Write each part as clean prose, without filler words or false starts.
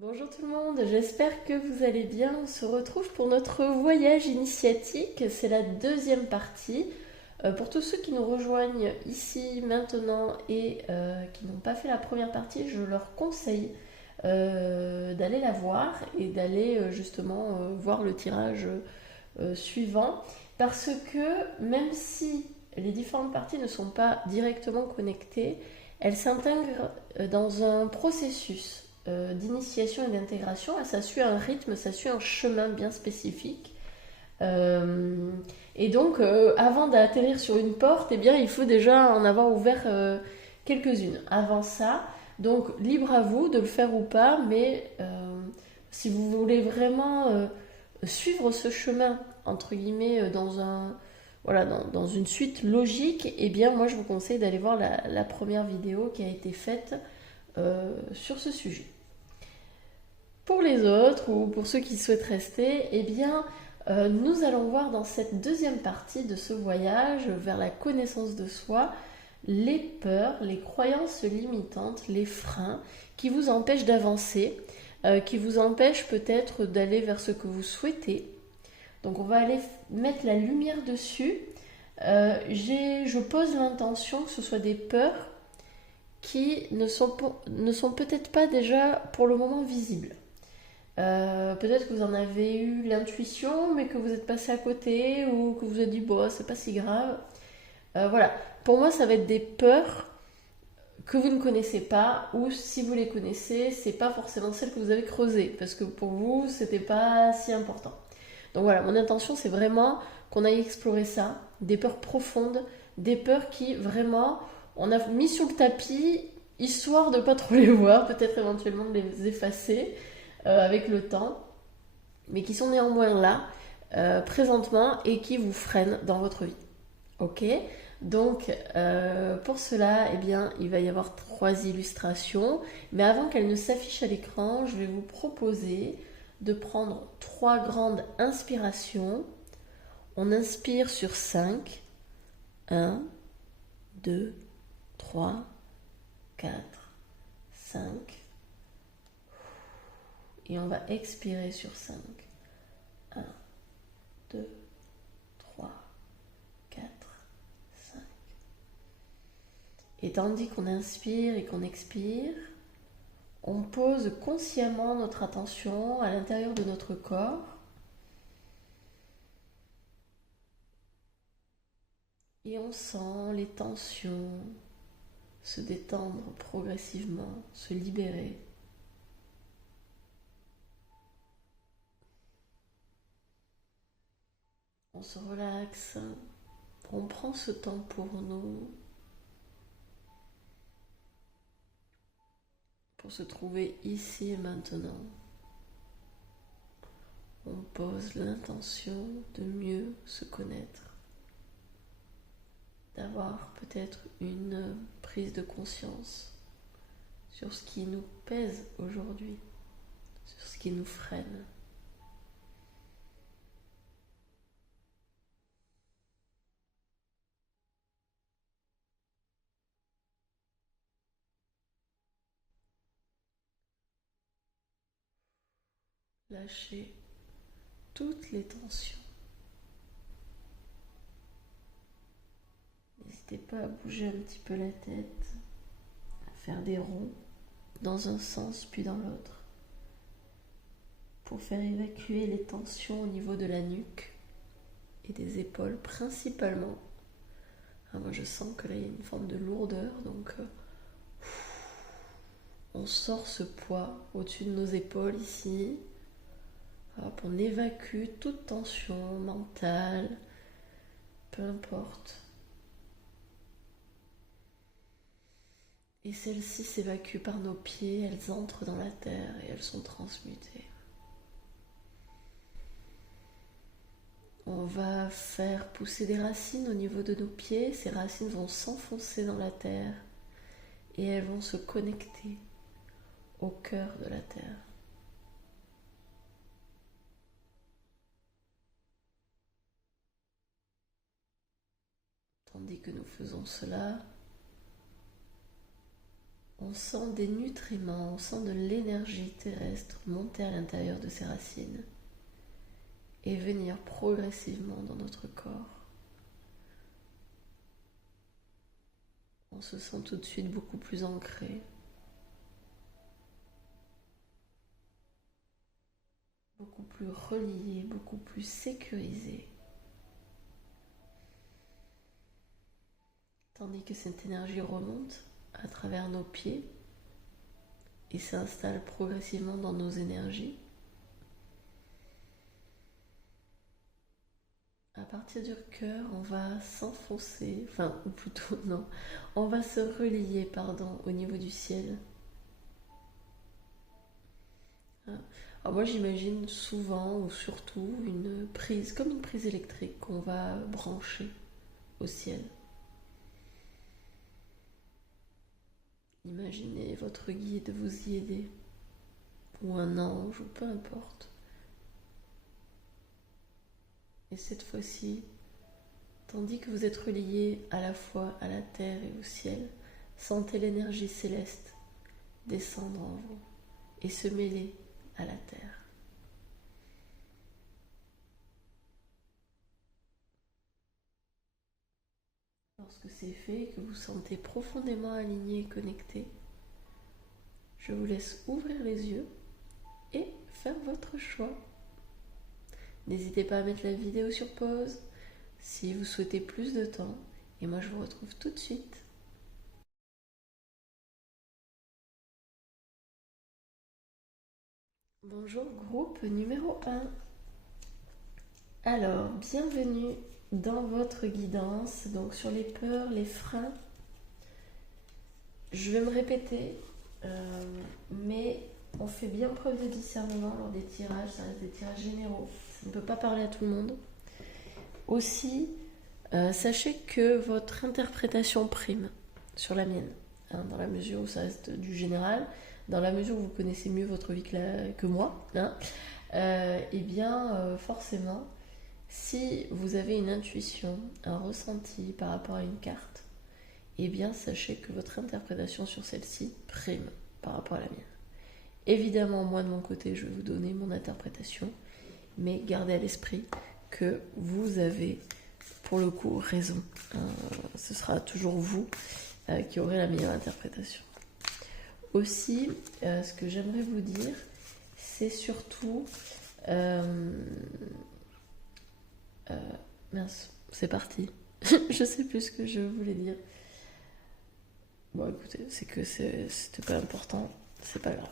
Bonjour tout le monde, j'espère que vous allez bien. On se retrouve pour notre voyage initiatique. C'est la deuxième partie. Pour tous ceux qui nous rejoignent ici maintenant et qui n'ont pas fait la première partie, je leur conseille d'aller la voir et d'aller justement voir le tirage suivant. Parce que même si les différentes parties ne sont pas directement connectées, elles s'intègrent dans un processus d'initiation et d'intégration. Ça suit un rythme, ça suit un chemin bien spécifique. Euh, et donc, avant d'atterrir sur une porte, eh bien, il faut déjà en avoir ouvert quelques-unes. Avant ça, donc libre à vous de le faire ou pas, mais si vous voulez vraiment suivre ce chemin, entre guillemets, voilà, dans une suite logique, eh bien, moi, je vous conseille d'aller voir la première vidéo qui a été faite sur ce sujet. Pour les autres ou pour ceux qui souhaitent rester, eh bien, nous allons voir dans cette deuxième partie de ce voyage vers la connaissance de soi les peurs, les croyances limitantes, les freins qui vous empêchent d'avancer, qui vous empêchent peut-être d'aller vers ce que vous souhaitez. Donc on va aller mettre la lumière dessus. Je pose l'intention que ce soit des peurs qui ne sont peut-être pas déjà pour le moment visibles. Peut-être que vous en avez eu l'intuition, mais que vous êtes passé à côté ou que vous avez dit, bon, c'est pas si grave. Voilà. Pour moi, ça va être des peurs que vous ne connaissez pas, ou si vous les connaissez, c'est pas forcément celles que vous avez creusées, parce que pour vous, c'était pas si important. Donc voilà, mon intention, c'est vraiment qu'on aille explorer ça, des peurs profondes, des peurs qui vraiment, on a mis sur le tapis, histoire de pas trop les voir, peut-être éventuellement de les effacer avec le temps, mais qui sont néanmoins là, présentement, et qui vous freinent dans votre vie. Ok. Donc, pour cela, eh bien, il va y avoir trois illustrations. Mais avant qu'elles ne s'affichent à l'écran, je vais vous proposer de prendre trois grandes inspirations. On inspire sur 5. 1, 2, 3, 4, 5. Et on va expirer sur 5. 1, 2, 3, 4, 5. Et tandis qu'on inspire et qu'on expire, on pose consciemment notre attention à l'intérieur de notre corps et on sent les tensions se détendre progressivement, se libérer. On se relaxe, on prend ce temps pour nous, pour se trouver ici et maintenant. On pose l'intention de mieux se connaître, d'avoir peut-être une prise de conscience sur ce qui nous pèse aujourd'hui, sur ce qui nous freine. Lâcher toutes les tensions. N'hésitez pas à bouger un petit peu la tête, à faire des ronds dans un sens puis dans l'autre pour faire évacuer les tensions au niveau de la nuque et des épaules principalement. Ah, moi je sens que là il y a une forme de lourdeur, donc on sort ce poids au-dessus de nos épaules ici. Hop, on évacue toute tension mentale, peu importe. Et celles-ci s'évacuent par nos pieds, elles entrent dans la terre et elles sont transmutées. On va faire pousser des racines au niveau de nos pieds. Ces racines vont s'enfoncer dans la terre et elles vont se connecter au cœur de la terre. Tandis que nous faisons cela, On sent des nutriments, on sent de l'énergie terrestre monter à l'intérieur de ces racines et venir progressivement dans notre corps. On se sent tout de suite beaucoup plus ancré, beaucoup plus relié, beaucoup plus sécurisé. Tandis que cette énergie remonte à travers nos pieds et s'installe progressivement dans nos énergies. À partir du cœur, on va s'enfoncer, enfin, ou plutôt non, on va se relier, pardon, au niveau du ciel. Alors moi j'imagine souvent ou surtout une prise, comme une prise électrique qu'on va brancher au ciel. Imaginez votre guide vous y aider, ou un ange, ou peu importe. Et cette fois-ci, tandis que vous êtes relié à la fois à la terre et au ciel, sentez l'énergie céleste descendre en vous et se mêler à la terre. Lorsque c'est fait et que vous sentez profondément aligné et connecté, je vous laisse ouvrir les yeux et faire votre choix. N'hésitez pas à mettre la vidéo sur pause si vous souhaitez plus de temps et moi je vous retrouve tout de suite. Bonjour groupe numéro 1. Alors, bienvenue dans votre guidance, donc sur les peurs, les freins. Je vais me répéter, mais on fait bien preuve de discernement lors des tirages, ça reste des tirages généraux, ça ne peut pas parler à tout le monde. Aussi, sachez que votre interprétation prime sur la mienne, hein, dans la mesure où ça reste du général, dans la mesure où vous connaissez mieux votre vie que moi, hein, et bien forcément, si vous avez une intuition, un ressenti par rapport à une carte, eh bien sachez que votre interprétation sur celle-ci prime par rapport à la mienne. Évidemment, moi de mon côté, je vais vous donner mon interprétation, mais gardez à l'esprit que vous avez pour le coup raison. Ce sera toujours vous qui aurez la meilleure interprétation. Aussi, ce que j'aimerais vous dire, c'est surtout... mince, c'est parti. Je sais plus ce que je voulais dire. Bon, écoutez, c'est que c'était pas important, c'est pas grave.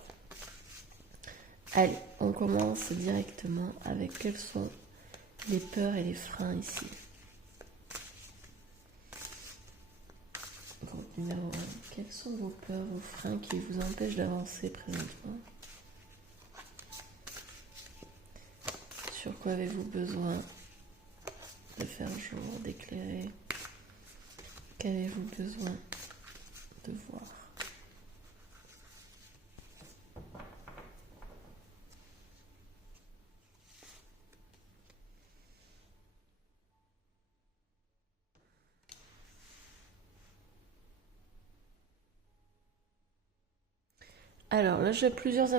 Allez, on commence directement avec quelles sont les peurs et les freins ici. Groupe numéro 1, quelles sont vos peurs, vos freins qui vous empêchent d'avancer présentement? Sur quoi avez-vous besoin de faire jour, d'éclairer? Qu'avez-vous besoin de voir? Alors là, j'ai plusieurs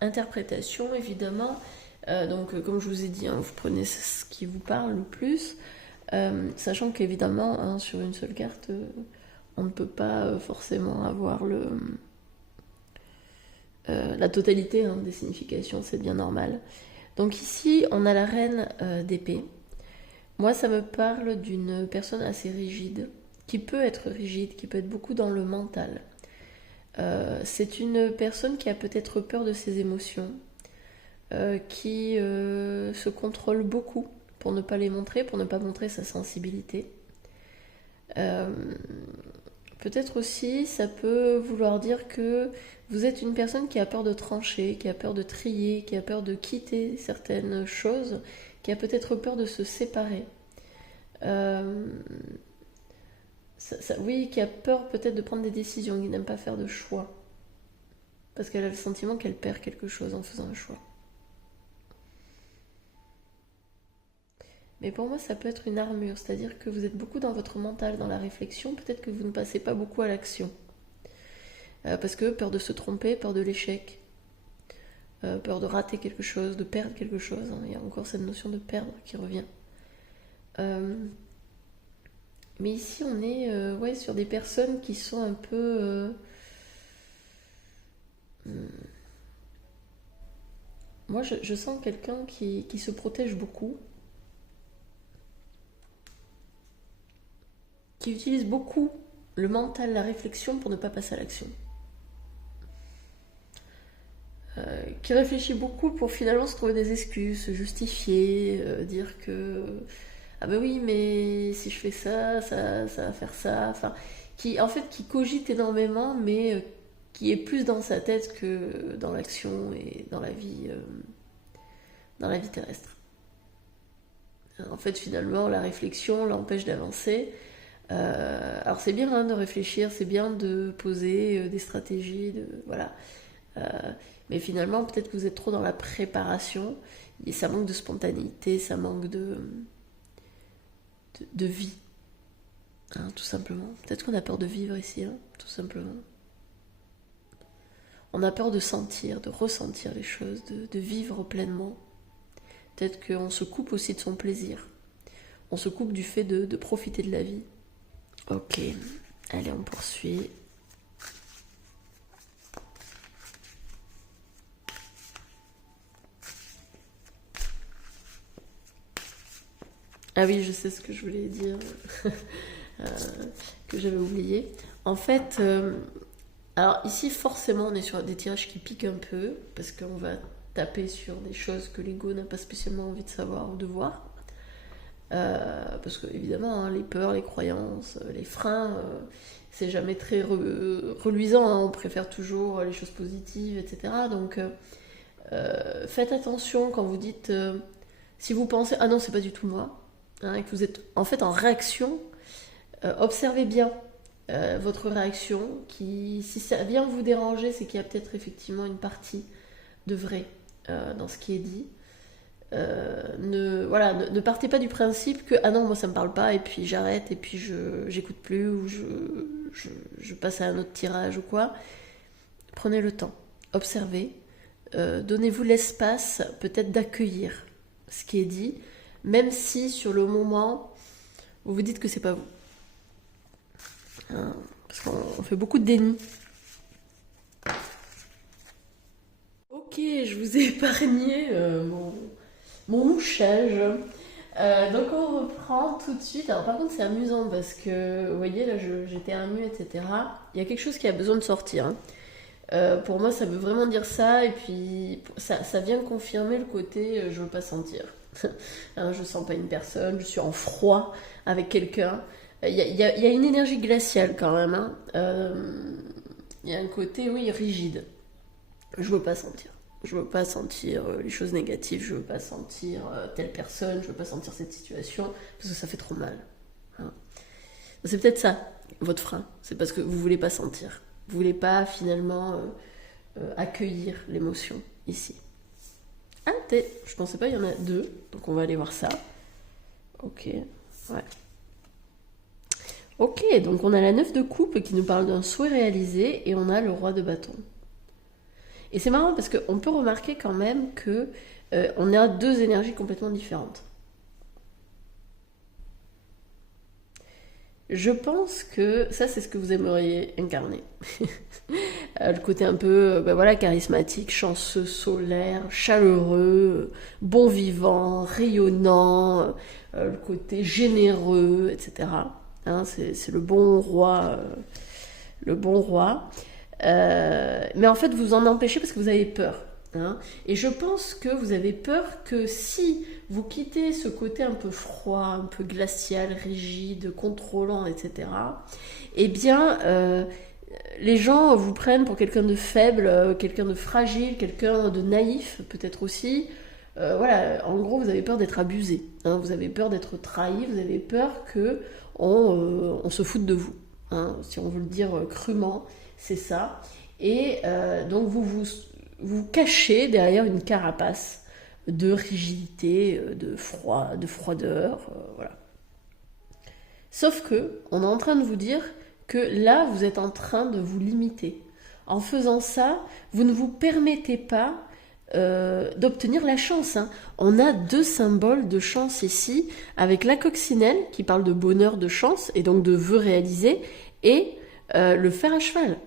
interprétations, évidemment. Donc, comme je vous ai dit, hein, vous prenez ce qui vous parle le plus. Sachant qu'évidemment, hein, sur une seule carte, on ne peut pas forcément avoir la totalité hein, des significations, c'est bien normal. Donc ici, on a la reine d'épée. Moi, ça me parle d'une personne assez rigide, qui peut être rigide, qui peut être beaucoup dans le mental. C'est une personne qui a peut-être peur de ses émotions, qui se contrôle beaucoup pour ne pas les montrer, pour ne pas montrer sa sensibilité. Peut-être aussi, ça peut vouloir dire que vous êtes une personne qui a peur de trancher, qui a peur de trier, qui a peur de quitter certaines choses, qui a peut-être peur de se séparer. Oui, qui a peur peut-être de prendre des décisions, qui n'aime pas faire de choix. Parce qu'elle a le sentiment qu'elle perd quelque chose en faisant un choix. Mais pour moi, ça peut être une armure, c'est-à-dire que vous êtes beaucoup dans votre mental, dans la réflexion, peut-être que vous ne passez pas beaucoup à l'action. Parce que peur de se tromper, peur de l'échec, peur de rater quelque chose, de perdre quelque chose, hein. Il y a encore cette notion de perdre qui revient. Mais ici, on est ouais, sur des personnes qui sont un peu... moi, je sens quelqu'un qui se protège beaucoup, qui utilise beaucoup le mental, la réflexion pour ne pas passer à l'action. Qui réfléchit beaucoup pour finalement se trouver des excuses, se justifier, dire que ah ben oui mais si je fais ça, ça va faire ça, enfin qui en fait qui cogite énormément mais qui est plus dans sa tête que dans l'action et dans la vie terrestre. En fait finalement la réflexion l'empêche d'avancer. Alors c'est bien hein, de réfléchir, c'est bien de poser des stratégies, voilà. Euh, mais finalement, peut-être que vous êtes trop dans la préparation et ça manque de spontanéité, ça manque de vie, hein, tout simplement. Peut-être qu'on a peur de vivre ici, hein, tout simplement. On a peur de sentir, de ressentir les choses, de vivre pleinement. Peut-être qu'on se coupe aussi de son plaisir. On se coupe du fait de profiter de la vie. Ok, allez, on poursuit. Ah oui, je sais ce que je voulais dire, que j'avais oublié. En fait, alors ici, forcément, on est sur des tirages qui piquent un peu, parce qu'on va taper sur des choses que l'ego n'a pas spécialement envie de savoir ou de voir. Parce que, évidemment, hein, les peurs, les croyances, les freins, c'est jamais très reluisant, hein, on préfère toujours les choses positives, etc. Donc, faites attention quand vous dites, si vous pensez, ah non, c'est pas du tout moi, hein, et que vous êtes en fait en réaction, observez bien votre réaction. Si ça vient vous déranger, c'est qu'il y a peut-être effectivement une partie de vrai dans ce qui est dit. Ne partez pas du principe que ah non, moi ça me parle pas, et puis j'arrête, et puis j'écoute plus, ou je passe à un autre tirage ou quoi. Prenez le temps, observez, donnez-vous l'espace peut-être d'accueillir ce qui est dit, même si sur le moment vous vous dites que c'est pas vous. Hein, parce qu'on fait beaucoup de déni. Ok, je vous ai épargné mon mouchage. Donc on reprend tout de suite. Alors par contre c'est amusant parce que vous voyez là j'étais émue, etc. Il y a quelque chose qui a besoin de sortir, hein. Pour moi ça veut vraiment dire ça, et puis ça vient confirmer le côté je veux pas sentir. Hein, je sens pas une personne, je suis en froid avec quelqu'un. Il y a une énergie glaciale quand même, hein. Il y a un côté oui rigide. Je veux pas sentir. Je veux pas sentir les choses négatives, je veux pas sentir telle personne, je veux pas sentir cette situation, parce que ça fait trop mal, hein. C'est peut-être ça, votre frein. C'est parce que vous voulez pas sentir. Vous voulez pas finalement accueillir l'émotion ici. Ah, je pensais pas, il y en a deux, donc on va aller voir ça. Ok, ouais. Ok, donc on a la 9 de coupe qui nous parle d'un souhait réalisé, et on a le roi de bâton. Et c'est marrant parce qu'on peut remarquer quand même que on a deux énergies complètement différentes. Je pense que ça, c'est ce que vous aimeriez incarner. Le côté un peu ben voilà, charismatique, chanceux, solaire, chaleureux, bon vivant, rayonnant, le côté généreux, etc. Hein, c'est le bon roi. Le bon roi. Mais en fait, vous en empêchez parce que vous avez peur. Hein. Et je pense que vous avez peur que si vous quittez ce côté un peu froid, un peu glacial, rigide, contrôlant, etc., eh bien, les gens vous prennent pour quelqu'un de faible, quelqu'un de fragile, quelqu'un de naïf, peut-être aussi. Voilà, en gros, vous avez peur d'être abusé. Hein, vous avez peur d'être trahi, vous avez peur que on se foute de vous. Hein, si on veut le dire crûment, c'est ça. Et donc vous cachez derrière une carapace de rigidité, de froid, de froideur, voilà. Sauf que on est en train de vous dire que là vous êtes en train de vous limiter. En faisant ça, vous ne vous permettez pas d'obtenir la chance. Hein. On a 2 symboles de chance ici, avec la coccinelle qui parle de bonheur, de chance, et donc de vœux réalisés, et le fer à cheval.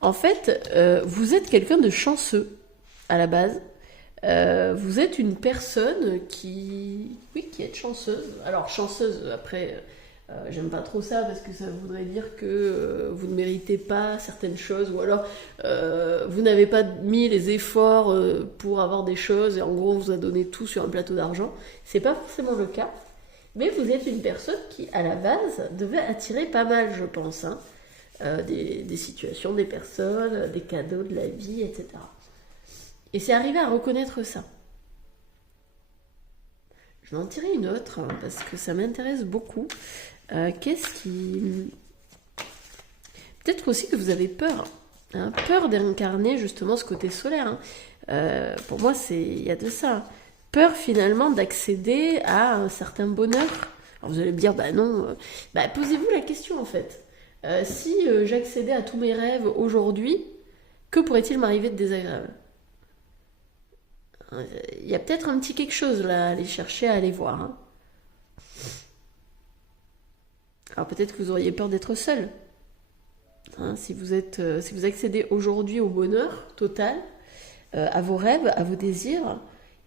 En fait, vous êtes quelqu'un de chanceux à la base. Vous êtes une personne qui est chanceuse. Alors chanceuse, après, j'aime pas trop ça parce que ça voudrait dire que vous ne méritez pas certaines choses, ou alors vous n'avez pas mis les efforts pour avoir des choses et en gros on vous a donné tout sur un plateau d'argent. C'est pas forcément le cas, mais vous êtes une personne qui à la base devait attirer pas mal, je pense, hein, des situations, des personnes, des cadeaux de la vie, etc. Et c'est arrivé à reconnaître ça. Je vais en tirer une autre, hein, parce que ça m'intéresse beaucoup. Qu'est-ce qui... Peut-être aussi que vous avez peur. Hein, peur d'incarner justement ce côté solaire. Hein. Pour moi, il y a de ça. Peur finalement d'accéder à un certain bonheur. Alors vous allez me dire, bah non. Posez-vous la question en fait. Si j'accédais à tous mes rêves aujourd'hui, que pourrait-il m'arriver de désagréable ? Il y a peut-être un petit quelque chose là à aller chercher, à aller voir. Hein. Alors peut-être que vous auriez peur d'être seul. Hein, si vous accédez aujourd'hui au bonheur total, à vos rêves, à vos désirs,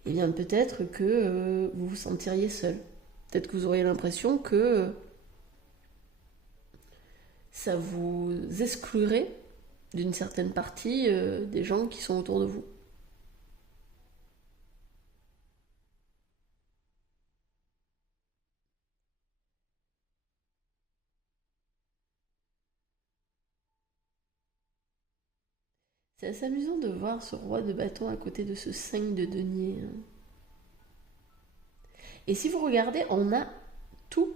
eh bien peut-être que vous vous sentiriez seul. Peut-être que vous auriez l'impression que ça vous exclurait d'une certaine partie des gens qui sont autour de vous. C'est assez amusant de voir ce roi de bâton à côté de ce 5 de denier. Hein. Et si vous regardez, on a tous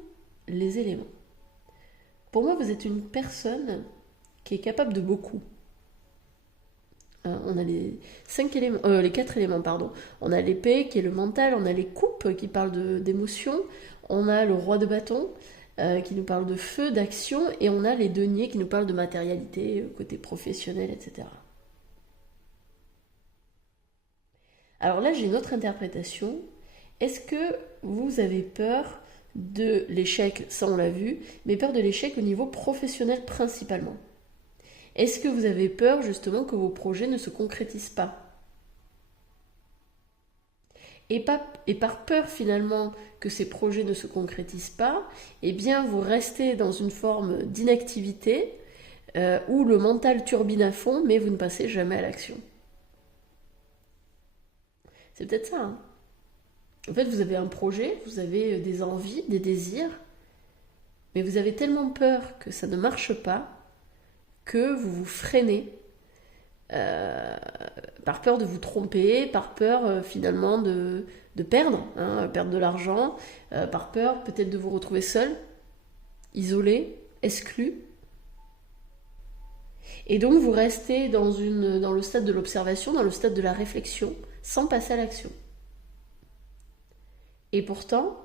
les éléments. Pour moi, vous êtes une personne qui est capable de beaucoup. Hein, on a les 4 éléments, pardon. On a l'épée qui est le mental, on a les coupes qui parlent d'émotion, on a le roi de bâton qui nous parle de feu, d'action, et on a les deniers qui nous parlent de matérialité, côté professionnel, etc. Alors là, j'ai une autre interprétation. Est-ce que vous avez peur de l'échec, ça on l'a vu, mais peur de l'échec au niveau professionnel principalement? Est-ce que vous avez peur justement que vos projets ne se concrétisent pas? Et par peur finalement que ces projets ne se concrétisent pas, eh bien vous restez dans une forme d'inactivité où le mental turbine à fond, mais vous ne passez jamais à l'action. C'est peut-être ça. Hein. En fait, vous avez un projet, vous avez des envies, des désirs, mais vous avez tellement peur que ça ne marche pas que vous vous freinez par peur de vous tromper, par peur finalement de perdre, hein, perdre de l'argent, par peur peut-être de vous retrouver seul, isolé, exclu. Et donc vous restez dans le stade de l'observation, dans le stade de la réflexion, sans passer à l'action. Et pourtant,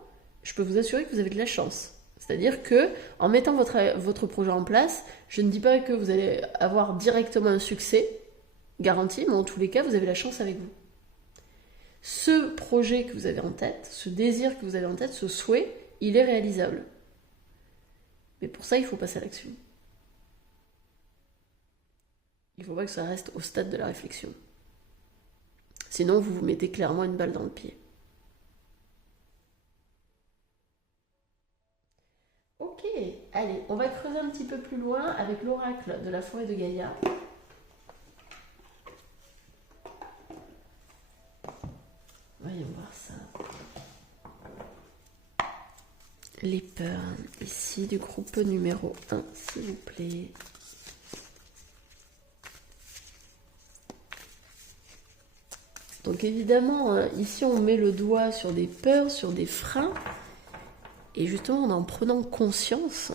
je peux vous assurer que vous avez de la chance. C'est-à-dire que, en mettant votre projet en place, je ne dis pas que vous allez avoir directement un succès garanti, mais en tous les cas, vous avez la chance avec vous. Ce projet que vous avez en tête, ce désir que vous avez en tête, ce souhait, il est réalisable. Mais pour ça, il faut passer à l'action. Il ne faut pas que ça reste au stade de la réflexion. Sinon, vous vous mettez clairement une balle dans le pied. Ok, allez, on va creuser un petit peu plus loin avec l'oracle de la forêt de Gaïa. Voyons voir ça. Les peurs, ici, du groupe numéro 1, s'il vous plaît. Donc évidemment, ici on met le doigt sur des peurs, sur des freins, et justement en prenant conscience,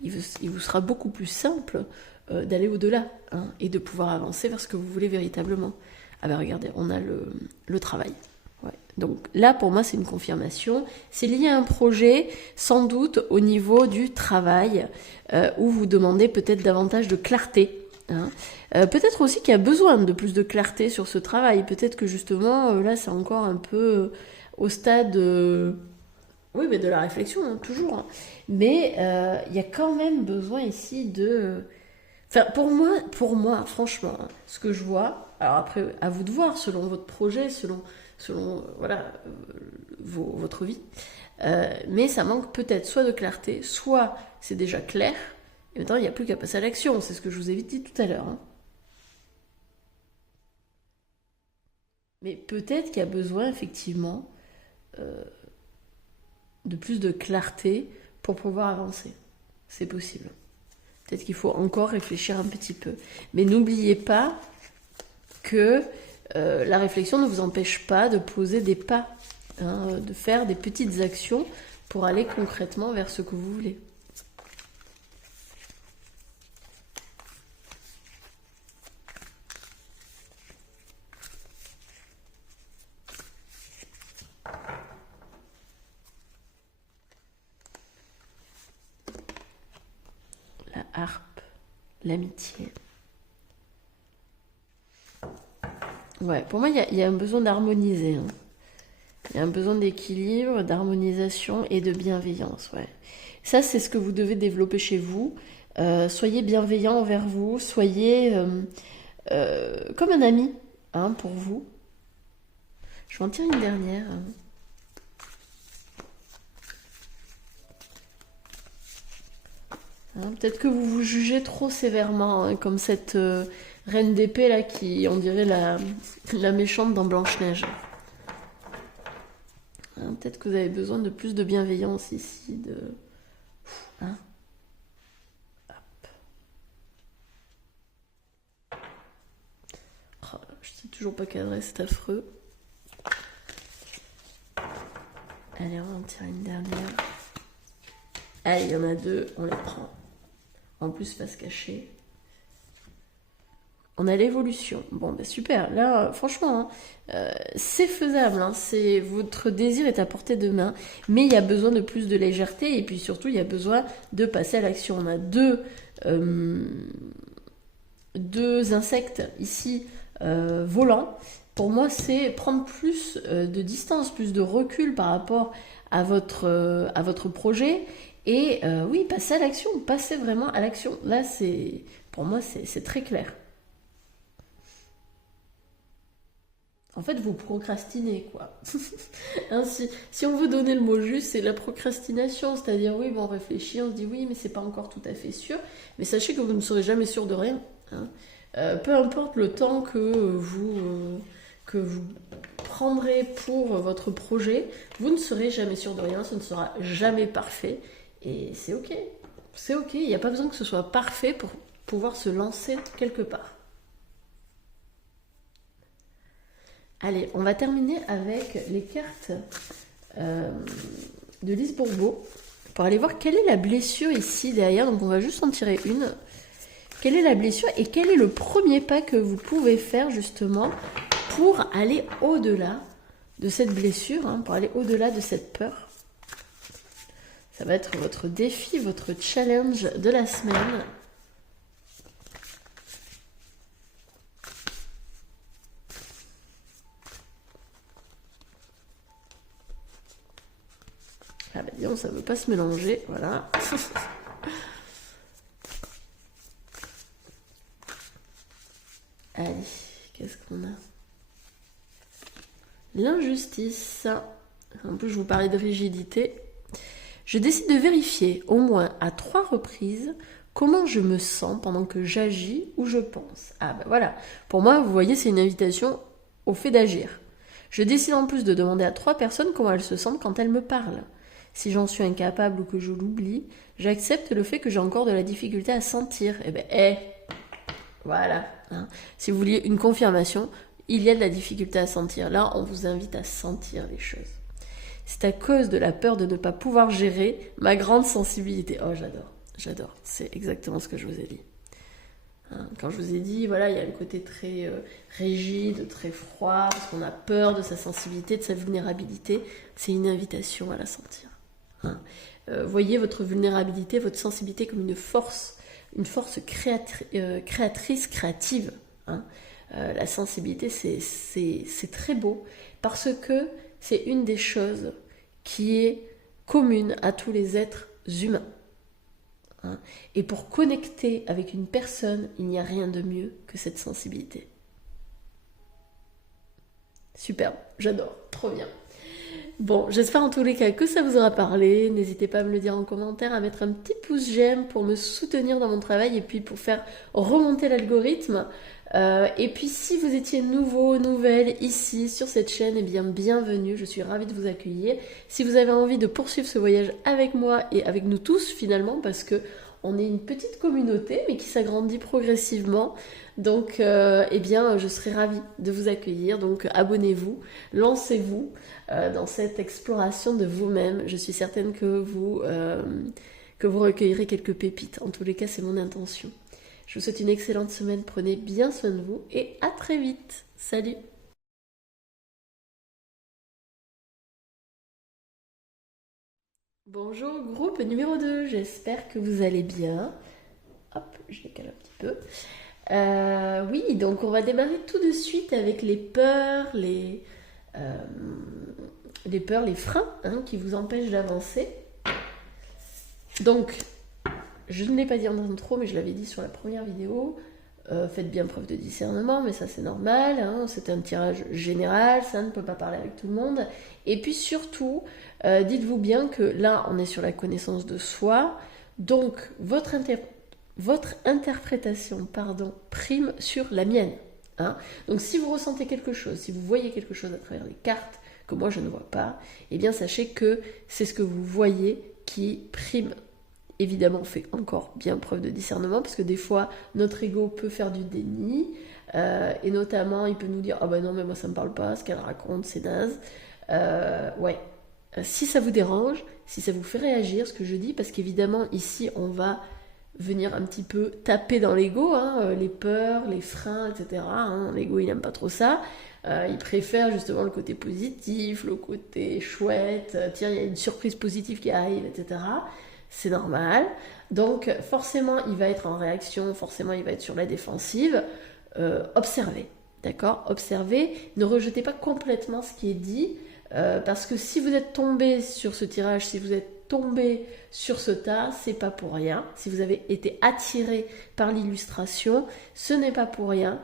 il vous sera beaucoup plus simple d'aller au-delà, hein, et de pouvoir avancer vers ce que vous voulez véritablement. Ah ben regardez, on a le travail. Ouais. Donc là pour moi c'est une confirmation, c'est lié à un projet, sans doute au niveau du travail, où vous demandez peut-être davantage de clarté Hein. Peut-être aussi qu'il y a besoin de plus de clarté sur ce travail. Peut-être que justement, là, c'est encore un peu au stade oui, mais de la réflexion, hein, toujours. Hein. Mais il y a quand même besoin ici de... Enfin, pour moi, franchement, hein, ce que je vois, alors après, à vous de voir, selon votre projet, selon voilà, votre vie, mais ça manque peut-être soit de clarté, soit c'est déjà clair, et maintenant il n'y a plus qu'à passer à l'action, c'est ce que je vous ai dit tout à l'heure. Hein. Mais peut-être qu'il y a besoin, effectivement, de plus de clarté pour pouvoir avancer. C'est possible. Peut-être qu'il faut encore réfléchir un petit peu. Mais n'oubliez pas que la réflexion ne vous empêche pas de poser des pas, hein, de faire des petites actions pour aller concrètement vers ce que vous voulez. La harpe, l'amitié. Ouais, pour moi, il y a un besoin d'harmoniser. Hein. Il y a un besoin d'équilibre, d'harmonisation et de bienveillance. Ouais. Ça, c'est ce que vous devez développer chez vous. Soyez bienveillant envers vous, soyez comme un ami hein, pour vous. Je vais en tirer une dernière. Hein, peut-être que vous vous jugez trop sévèrement, hein, comme cette reine d'épée là qui, on dirait la méchante dans Blanche-Neige. Hein, peut-être que vous avez besoin de plus de bienveillance ici, de... Hein. Oh, je ne sais toujours pas cadrer, c'est affreux. Allez, on va en tirer une dernière. Allez, il y en a deux, on les prend. En plus, face cachée. On a l'évolution. Bon, ben super. Là, franchement, hein, c'est faisable. Hein, votre désir est à portée de main. Mais il y a besoin de plus de légèreté. Et puis surtout, il y a besoin de passer à l'action. On a deux insectes ici volants. Pour moi, c'est prendre plus de distance, plus de recul par rapport à votre projet. Et oui, passer à l'action. Passer vraiment à l'action. Là, pour moi, c'est très clair. En fait, vous procrastinez, quoi. Hein, si on veut donner le mot juste, c'est la procrastination. C'est-à-dire, oui, bon, on réfléchit, on se dit, oui, mais c'est pas encore tout à fait sûr. Mais sachez que vous ne serez jamais sûr de rien. Hein. Peu importe le temps que vous prendrez pour votre projet, vous ne serez jamais sûr de rien, ce ne sera jamais parfait. Et c'est ok. C'est ok, il n'y a pas besoin que ce soit parfait pour pouvoir se lancer quelque part. Allez, on va terminer avec les cartes de Lise Bourbeau pour aller voir quelle est la blessure ici derrière. Donc on va juste en tirer une. Quelle est la blessure et quel est le premier pas que vous pouvez faire justement pour aller au-delà de cette blessure, hein, pour aller au-delà de cette peur. Ça va être votre défi, votre challenge de la semaine. Ah bah disons, ça ne veut pas se mélanger, voilà. Allez, qu'est-ce qu'on a? L'injustice. En plus, je vous parlais de rigidité. Je décide de vérifier au moins à 3 reprises comment je me sens pendant que j'agis ou je pense. Ah ben voilà, pour moi, vous voyez, c'est une invitation au fait d'agir. Je décide en plus de demander à 3 personnes comment elles se sentent quand elles me parlent. Si j'en suis incapable ou que je l'oublie, j'accepte le fait que j'ai encore de la difficulté à sentir. Eh ben, voilà. Hein. Si vous vouliez une confirmation, il y a de la difficulté à sentir. Là, on vous invite à sentir les choses. C'est à cause de la peur de ne pas pouvoir gérer ma grande sensibilité. Oh, j'adore. C'est exactement ce que je vous ai dit. Hein, quand je vous ai dit, voilà, il y a le côté très rigide, très froid, parce qu'on a peur de sa sensibilité, de sa vulnérabilité. C'est une invitation à la sentir. Hein. Voyez votre vulnérabilité, votre sensibilité comme une force une force créatrice, créative. Hein. La sensibilité, c'est très beau parce que c'est une des choses qui est commune à tous les êtres humains. Hein. Et pour connecter avec une personne, il n'y a rien de mieux que cette sensibilité. Superbe, j'adore, trop bien. Bon, j'espère en tous les cas que ça vous aura parlé. N'hésitez pas à me le dire en commentaire, à mettre un petit pouce j'aime pour me soutenir dans mon travail et puis pour faire remonter l'algorithme. Et puis si vous étiez nouveau, nouvelle ici sur cette chaîne, eh bien bienvenue, je suis ravie de vous accueillir. Si vous avez envie de poursuivre ce voyage avec moi et avec nous tous finalement, parce que on est une petite communauté mais qui s'agrandit progressivement, donc eh bien je serai ravie de vous accueillir. Donc abonnez-vous, lancez-vous dans cette exploration de vous-même. Je suis certaine que vous recueillerez quelques pépites. En tous les cas, c'est mon intention. Je vous souhaite une excellente semaine, prenez bien soin de vous et à très vite. Salut! Bonjour groupe numéro 2, j'espère que vous allez bien. Hop, je décale un petit peu. Oui, donc on va démarrer tout de suite avec les peurs, les freins hein, qui vous empêchent d'avancer. Donc, je ne l'ai pas dit en intro, mais je l'avais dit sur la première vidéo. Faites bien preuve de discernement, mais ça c'est normal. Hein, c'est un tirage général, ça ne peut pas parler avec tout le monde. Et puis surtout, dites-vous bien que là, on est sur la connaissance de soi. Donc, votre interprétation prime sur la mienne. Hein. Donc, si vous ressentez quelque chose, si vous voyez quelque chose à travers les cartes que moi je ne vois pas, eh bien sachez que c'est ce que vous voyez qui prime. Évidemment, on fait encore bien preuve de discernement parce que des fois, notre ego peut faire du déni et notamment, il peut nous dire « Ah ben non, mais moi ça me parle pas, ce qu'elle raconte, c'est naze. » Ouais, si ça vous dérange, si ça vous fait réagir, ce que je dis, parce qu'évidemment, ici, on va venir un petit peu taper dans l'ego, hein, les peurs, les freins, etc. Hein, l'ego, il n'aime pas trop ça. Il préfère justement le côté positif, le côté chouette. Tiens, il y a une surprise positive qui arrive, etc. C'est normal. Donc forcément, il va être en réaction, forcément, il va être sur la défensive. Observez, d'accord? Observez. Ne rejetez pas complètement ce qui est dit, parce que si vous êtes tombé sur ce tirage, si vous êtes tombé sur ce tas, c'est pas pour rien. Si vous avez été attiré par l'illustration, ce n'est pas pour rien.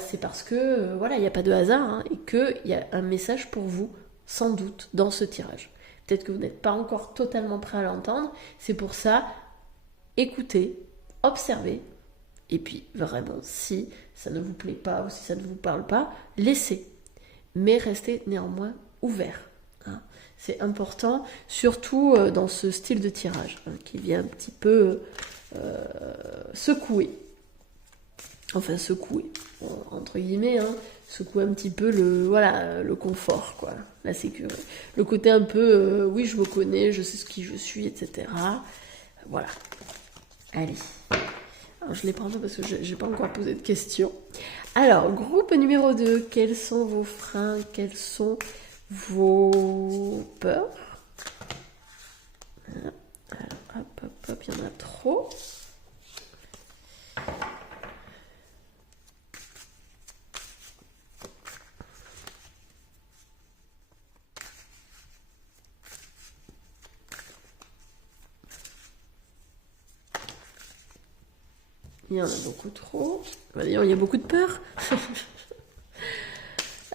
C'est parce que voilà, il n'y a pas de hasard hein, et qu'il y a un message pour vous, sans doute, dans ce tirage. Peut-être que vous n'êtes pas encore totalement prêt à l'entendre. C'est pour ça, écoutez, observez. Et puis, vraiment, si ça ne vous plaît pas ou si ça ne vous parle pas, laissez. Mais restez néanmoins ouvert. Hein. C'est important, surtout dans ce style de tirage, hein, qui vient un petit peu secouer. Enfin, secouer, entre guillemets, hein. Secouer un petit peu le confort, quoi, la sécurité. Le côté un peu, oui, je me connais, je sais ce qui je suis, etc. Voilà. Allez. Alors, je les prends pas parce que je n'ai pas encore posé de questions. Alors, groupe numéro 2, quels sont vos freins, quelles sont vos peurs? Voilà. Alors, hop, il y en a trop. Il y en a beaucoup trop. D'ailleurs, il y a beaucoup de peur.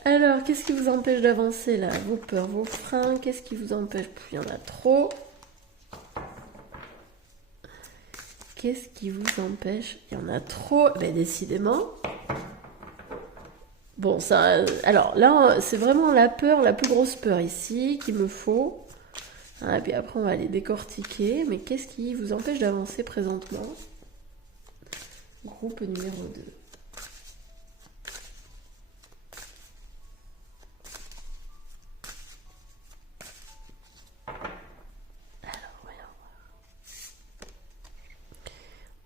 Alors, qu'est-ce qui vous empêche d'avancer là? Vos peurs, vos freins, qu'est-ce qui vous empêche? Il y en a trop. Qu'est-ce qui vous empêche? Il y en a trop. Ben, décidément. Bon, ça. Alors là, c'est vraiment la peur, la plus grosse peur ici qu'il me faut. Et puis après, on va les décortiquer. Mais qu'est-ce qui vous empêche d'avancer présentement? Groupe numéro 2. Alors, voyons voir.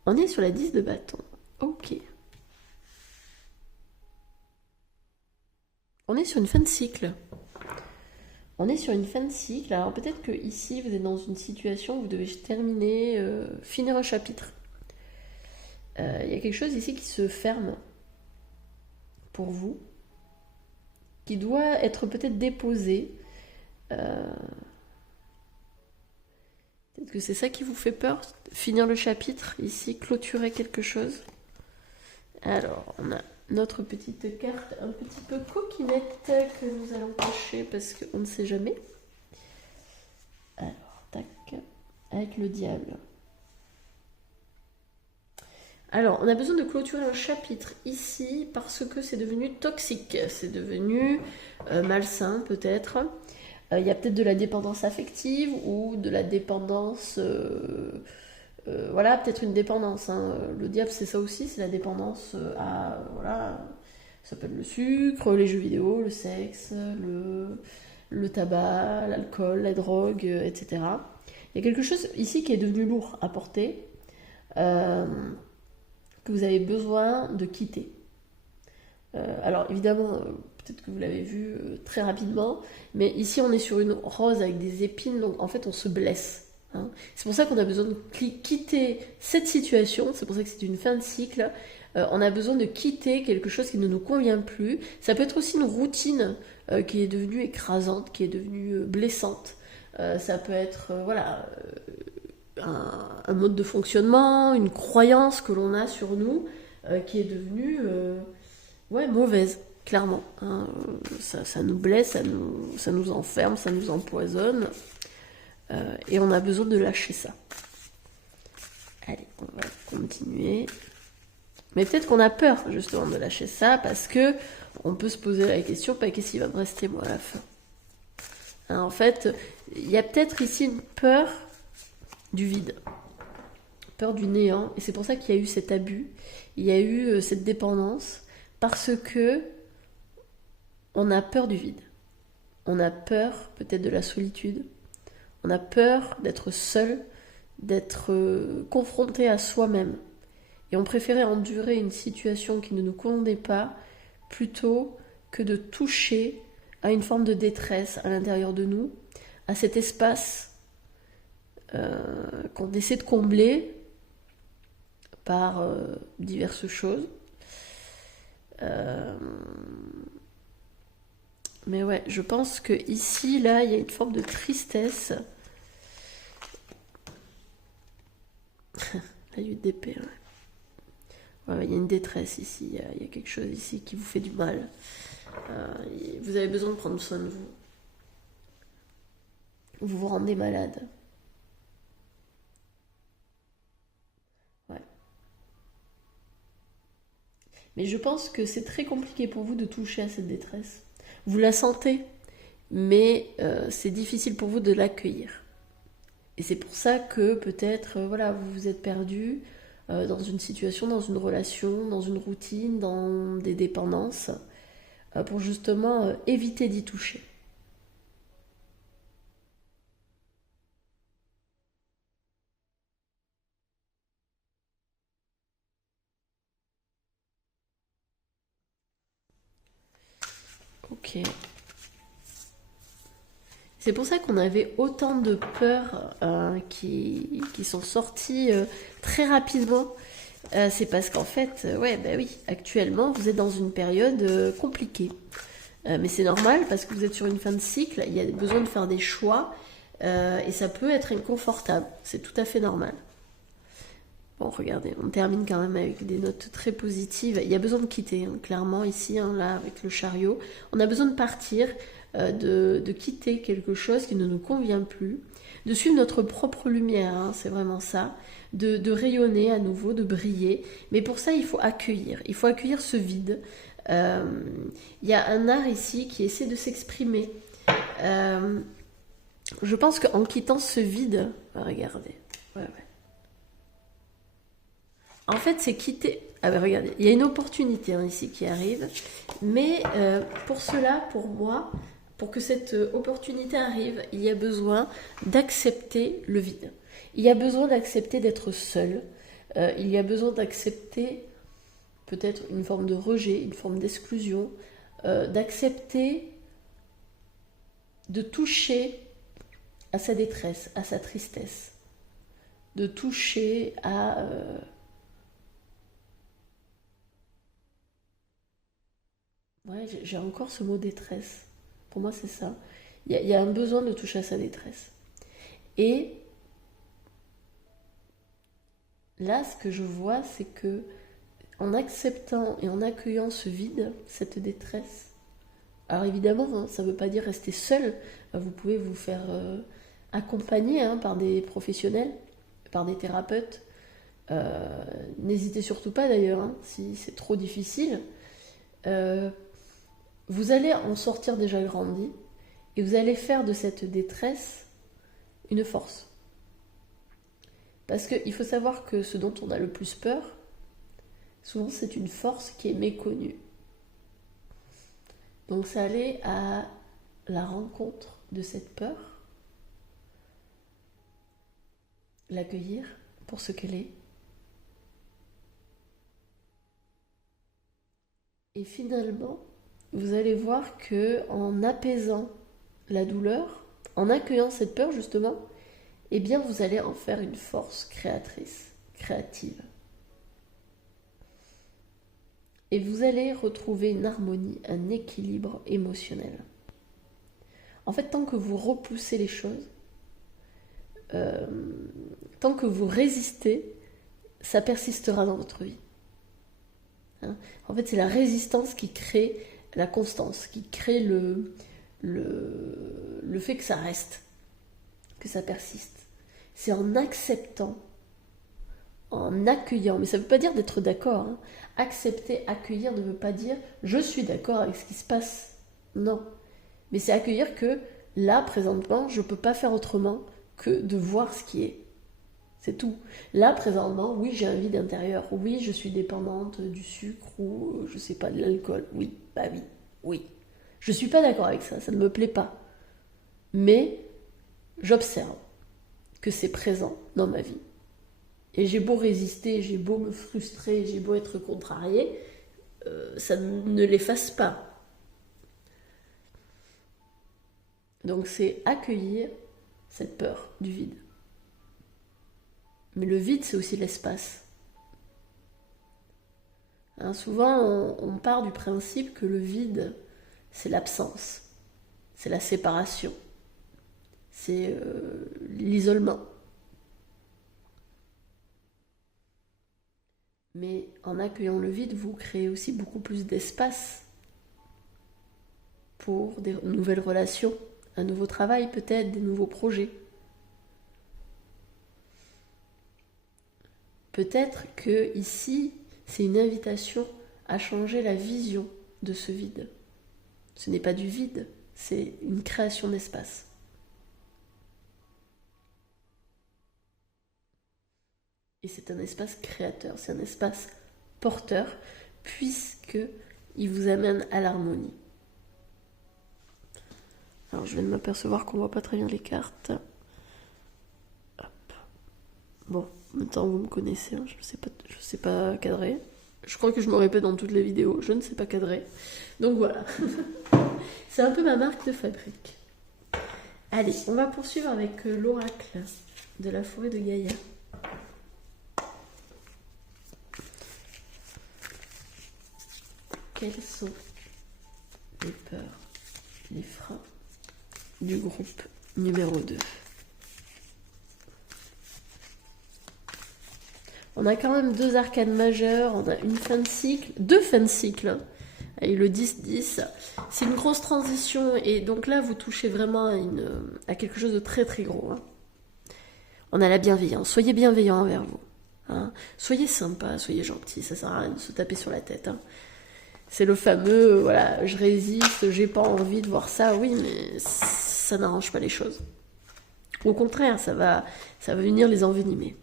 On est sur la 10 de bâton. Ok. On est sur une fin de cycle. On est sur une fin de cycle. Alors peut-être que ici, vous êtes dans une situation où vous devez terminer, finir un chapitre. Il y a quelque chose ici qui se ferme pour vous, qui doit être peut-être déposé. Peut-être que c'est ça qui vous fait peur, finir le chapitre ici, clôturer quelque chose. Alors, on a notre petite carte un petit peu coquinette que nous allons cocher parce qu'on ne sait jamais. Alors, tac, avec le diable. Alors, on a besoin de clôturer un chapitre ici parce que c'est devenu toxique, c'est devenu malsain peut-être. Il y a peut-être de la dépendance affective ou de la dépendance... voilà, peut-être une dépendance. Hein. Le diable, c'est ça aussi, c'est la dépendance à... voilà, ça peut être le sucre, les jeux vidéo, le sexe, le tabac, l'alcool, la drogue, etc. Il y a quelque chose ici qui est devenu lourd à porter, que vous avez besoin de quitter. Alors évidemment, peut-être que vous l'avez vu très rapidement, mais ici on est sur une rose avec des épines, donc en fait on se blesse. Hein. C'est pour ça qu'on a besoin de quitter cette situation, c'est pour ça que c'est une fin de cycle. On a besoin de quitter quelque chose qui ne nous convient plus. Ça peut être aussi une routine qui est devenue écrasante, qui est devenue blessante. Ça peut être voilà, un mode de fonctionnement, une croyance que l'on a sur nous qui est devenue ouais, mauvaise, clairement. Hein. Ça nous blesse, ça nous enferme, ça nous empoisonne. Et on a besoin de lâcher ça. Allez, on va continuer. Mais peut-être qu'on a peur justement de lâcher ça parce que on peut se poser la question, qu'est-ce qui va me rester moi à la fin. Hein, en fait, il y a peut-être ici une peur du vide, peur du néant, et c'est pour ça qu'il y a eu cet abus, il y a eu cette dépendance, parce que on a peur du vide, on a peur peut-être de la solitude, on a peur d'être seul, d'être confronté à soi-même, et on préférait endurer une situation qui ne nous convenait pas, plutôt que de toucher à une forme de détresse à l'intérieur de nous, à cet espace qu'on essaie de combler par diverses choses. Mais ouais, je pense que ici, là, il y a une forme de tristesse. La lutte d'épée, ouais. Ouais, il y a une détresse ici, il y a quelque chose ici qui vous fait du mal. Vous avez besoin de prendre soin de vous. Vous vous rendez malade. Ouais. Mais je pense que c'est très compliqué pour vous de toucher à cette détresse. Vous la sentez, mais c'est difficile pour vous de l'accueillir. Et c'est pour ça que peut-être, voilà, vous vous êtes perdu dans une situation, dans une relation, dans une routine, dans des dépendances, pour justement éviter d'y toucher. Ok. C'est pour ça qu'on avait autant de peurs qui sont sorties très rapidement. C'est parce qu'en fait, ouais, bah oui, actuellement, vous êtes dans une période compliquée. Mais c'est normal parce que vous êtes sur une fin de cycle, il y a besoin de faire des choix et ça peut être inconfortable. C'est tout à fait normal. Bon, regardez, on termine quand même avec des notes très positives. Il y a besoin de quitter, hein, clairement, ici, hein, là, avec le chariot. On a besoin de partir, de quitter quelque chose qui ne nous convient plus, de suivre notre propre lumière, hein, c'est vraiment ça, de rayonner à nouveau, de briller. Mais pour ça, il faut accueillir ce vide. Il y a un art ici qui essaie de s'exprimer. Je pense qu'en quittant ce vide, regardez, ouais. En fait, c'est quitter. Ah ben regardez, il y a une opportunité hein, ici qui arrive, mais pour cela, pour moi, pour que cette opportunité arrive, il y a besoin d'accepter le vide. Il y a besoin d'accepter d'être seul. Il y a besoin d'accepter peut-être une forme de rejet, une forme d'exclusion, d'accepter de toucher à sa détresse, à sa tristesse, de toucher à Ouais, j'ai encore ce mot détresse. Pour moi, c'est ça. Il y a un besoin de toucher à sa détresse. Et là, ce que je vois, c'est que en acceptant et en accueillant ce vide, cette détresse, alors évidemment, hein, ça ne veut pas dire rester seul. Vous pouvez vous faire accompagner par des professionnels, par des thérapeutes. N'hésitez surtout pas d'ailleurs, hein, si c'est trop difficile. Vous allez en sortir déjà grandi et vous allez faire de cette détresse une force. Parce qu'il faut savoir que ce dont on a le plus peur, souvent c'est une force qui est méconnue. Donc c'est aller à la rencontre de cette peur, l'accueillir pour ce qu'elle est, et finalement, vous allez voir que en apaisant la douleur, en accueillant cette peur justement, eh bien vous allez en faire une force créatrice, créative. Et vous allez retrouver une harmonie, un équilibre émotionnel. En fait, tant que vous repoussez les choses, tant que vous résistez, ça persistera dans votre vie. Hein? En fait, c'est la résistance qui crée la constance, qui crée le fait que ça reste, que ça persiste. C'est en acceptant, en accueillant, mais ça ne veut pas dire d'être d'accord. Hein. Accepter, accueillir ne veut pas dire je suis d'accord avec ce qui se passe. Non. Mais c'est accueillir que là, présentement, je ne peux pas faire autrement que de voir ce qui est. C'est tout. Là, présentement, oui, j'ai un vide intérieur. Oui, je suis dépendante du sucre ou, je sais pas, de l'alcool. Oui, bah oui, oui. Je suis pas d'accord avec ça, ça ne me plaît pas. Mais j'observe que c'est présent dans ma vie. Et j'ai beau résister, j'ai beau me frustrer, j'ai beau être contrariée, ça ne l'efface pas. Donc c'est accueillir cette peur du vide. Mais le vide, c'est aussi l'espace. Hein, souvent, on part du principe que le vide, c'est l'absence, c'est la séparation, c'est l'isolement. Mais en accueillant le vide, vous créez aussi beaucoup plus d'espace pour des nouvelles relations, un nouveau travail peut-être, des nouveaux projets. Peut-être que ici, c'est une invitation à changer la vision de ce vide. Ce n'est pas du vide, c'est une création d'espace. Et c'est un espace créateur, c'est un espace porteur, puisqu'il vous amène à l'harmonie. Alors je viens de m'apercevoir qu'on ne voit pas très bien les cartes. Hop. Bon, en même temps vous me connaissez, hein, je sais pas cadrer. Je crois que je me répète dans toutes les vidéos, je ne sais pas cadrer. Donc voilà. C'est un peu ma marque de fabrique. Allez, on va poursuivre avec l'oracle de la forêt de Gaïa. Quelles sont les peurs, les freins du groupe numéro 2? On a quand même 2 arcanes majeures, on a une fin de cycle, 2 fins de cycle, hein, et le 10-10. C'est une grosse transition, et donc là, vous touchez vraiment à quelque chose de très très gros. Hein. On a la bienveillance, soyez bienveillants envers vous. Hein. Soyez sympa, soyez gentils, ça sert à rien de se taper sur la tête. Hein. C'est le fameux, voilà, je résiste, j'ai pas envie de voir ça, oui, mais ça n'arrange pas les choses. Au contraire, ça va venir les envenimer.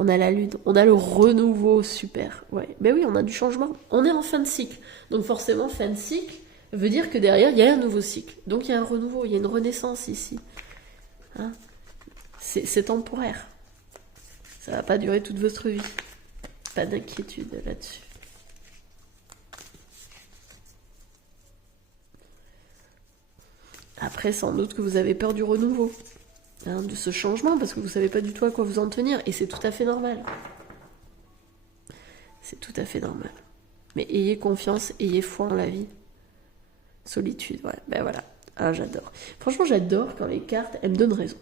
On a la lune, on a le renouveau, super. Ouais. Mais oui, on a du changement. On est en fin de cycle. Donc forcément, fin de cycle veut dire que derrière, il y a un nouveau cycle. Donc il y a un renouveau, il y a une renaissance ici. Hein, c'est temporaire. Ça va pas durer toute votre vie. Pas d'inquiétude là-dessus. Après, sans doute que vous avez peur du renouveau. Hein, de ce changement, parce que vous ne savez pas du tout à quoi vous en tenir, et c'est tout à fait normal. C'est tout à fait normal. Mais ayez confiance, ayez foi en la vie. Solitude, ouais, ben voilà. Ah, j'adore. Franchement, j'adore quand les cartes, elles me donnent raison.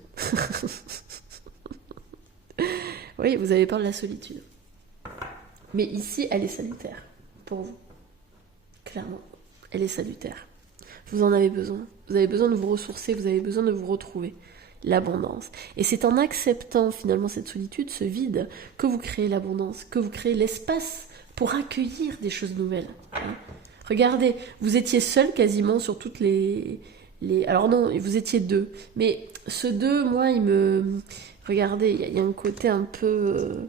Oui, vous avez peur de la solitude. Mais ici, elle est salutaire pour vous. Clairement, elle est salutaire. Vous en avez besoin. Vous avez besoin de vous ressourcer, vous avez besoin de vous retrouver. L'abondance. Et c'est en acceptant finalement cette solitude, ce vide, que vous créez l'abondance, que vous créez l'espace pour accueillir des choses nouvelles. Hein. Regardez, vous étiez seul quasiment sur toutes les... Alors non, vous étiez deux. Mais ce deux, moi, il me... Regardez, il y a un côté un peu...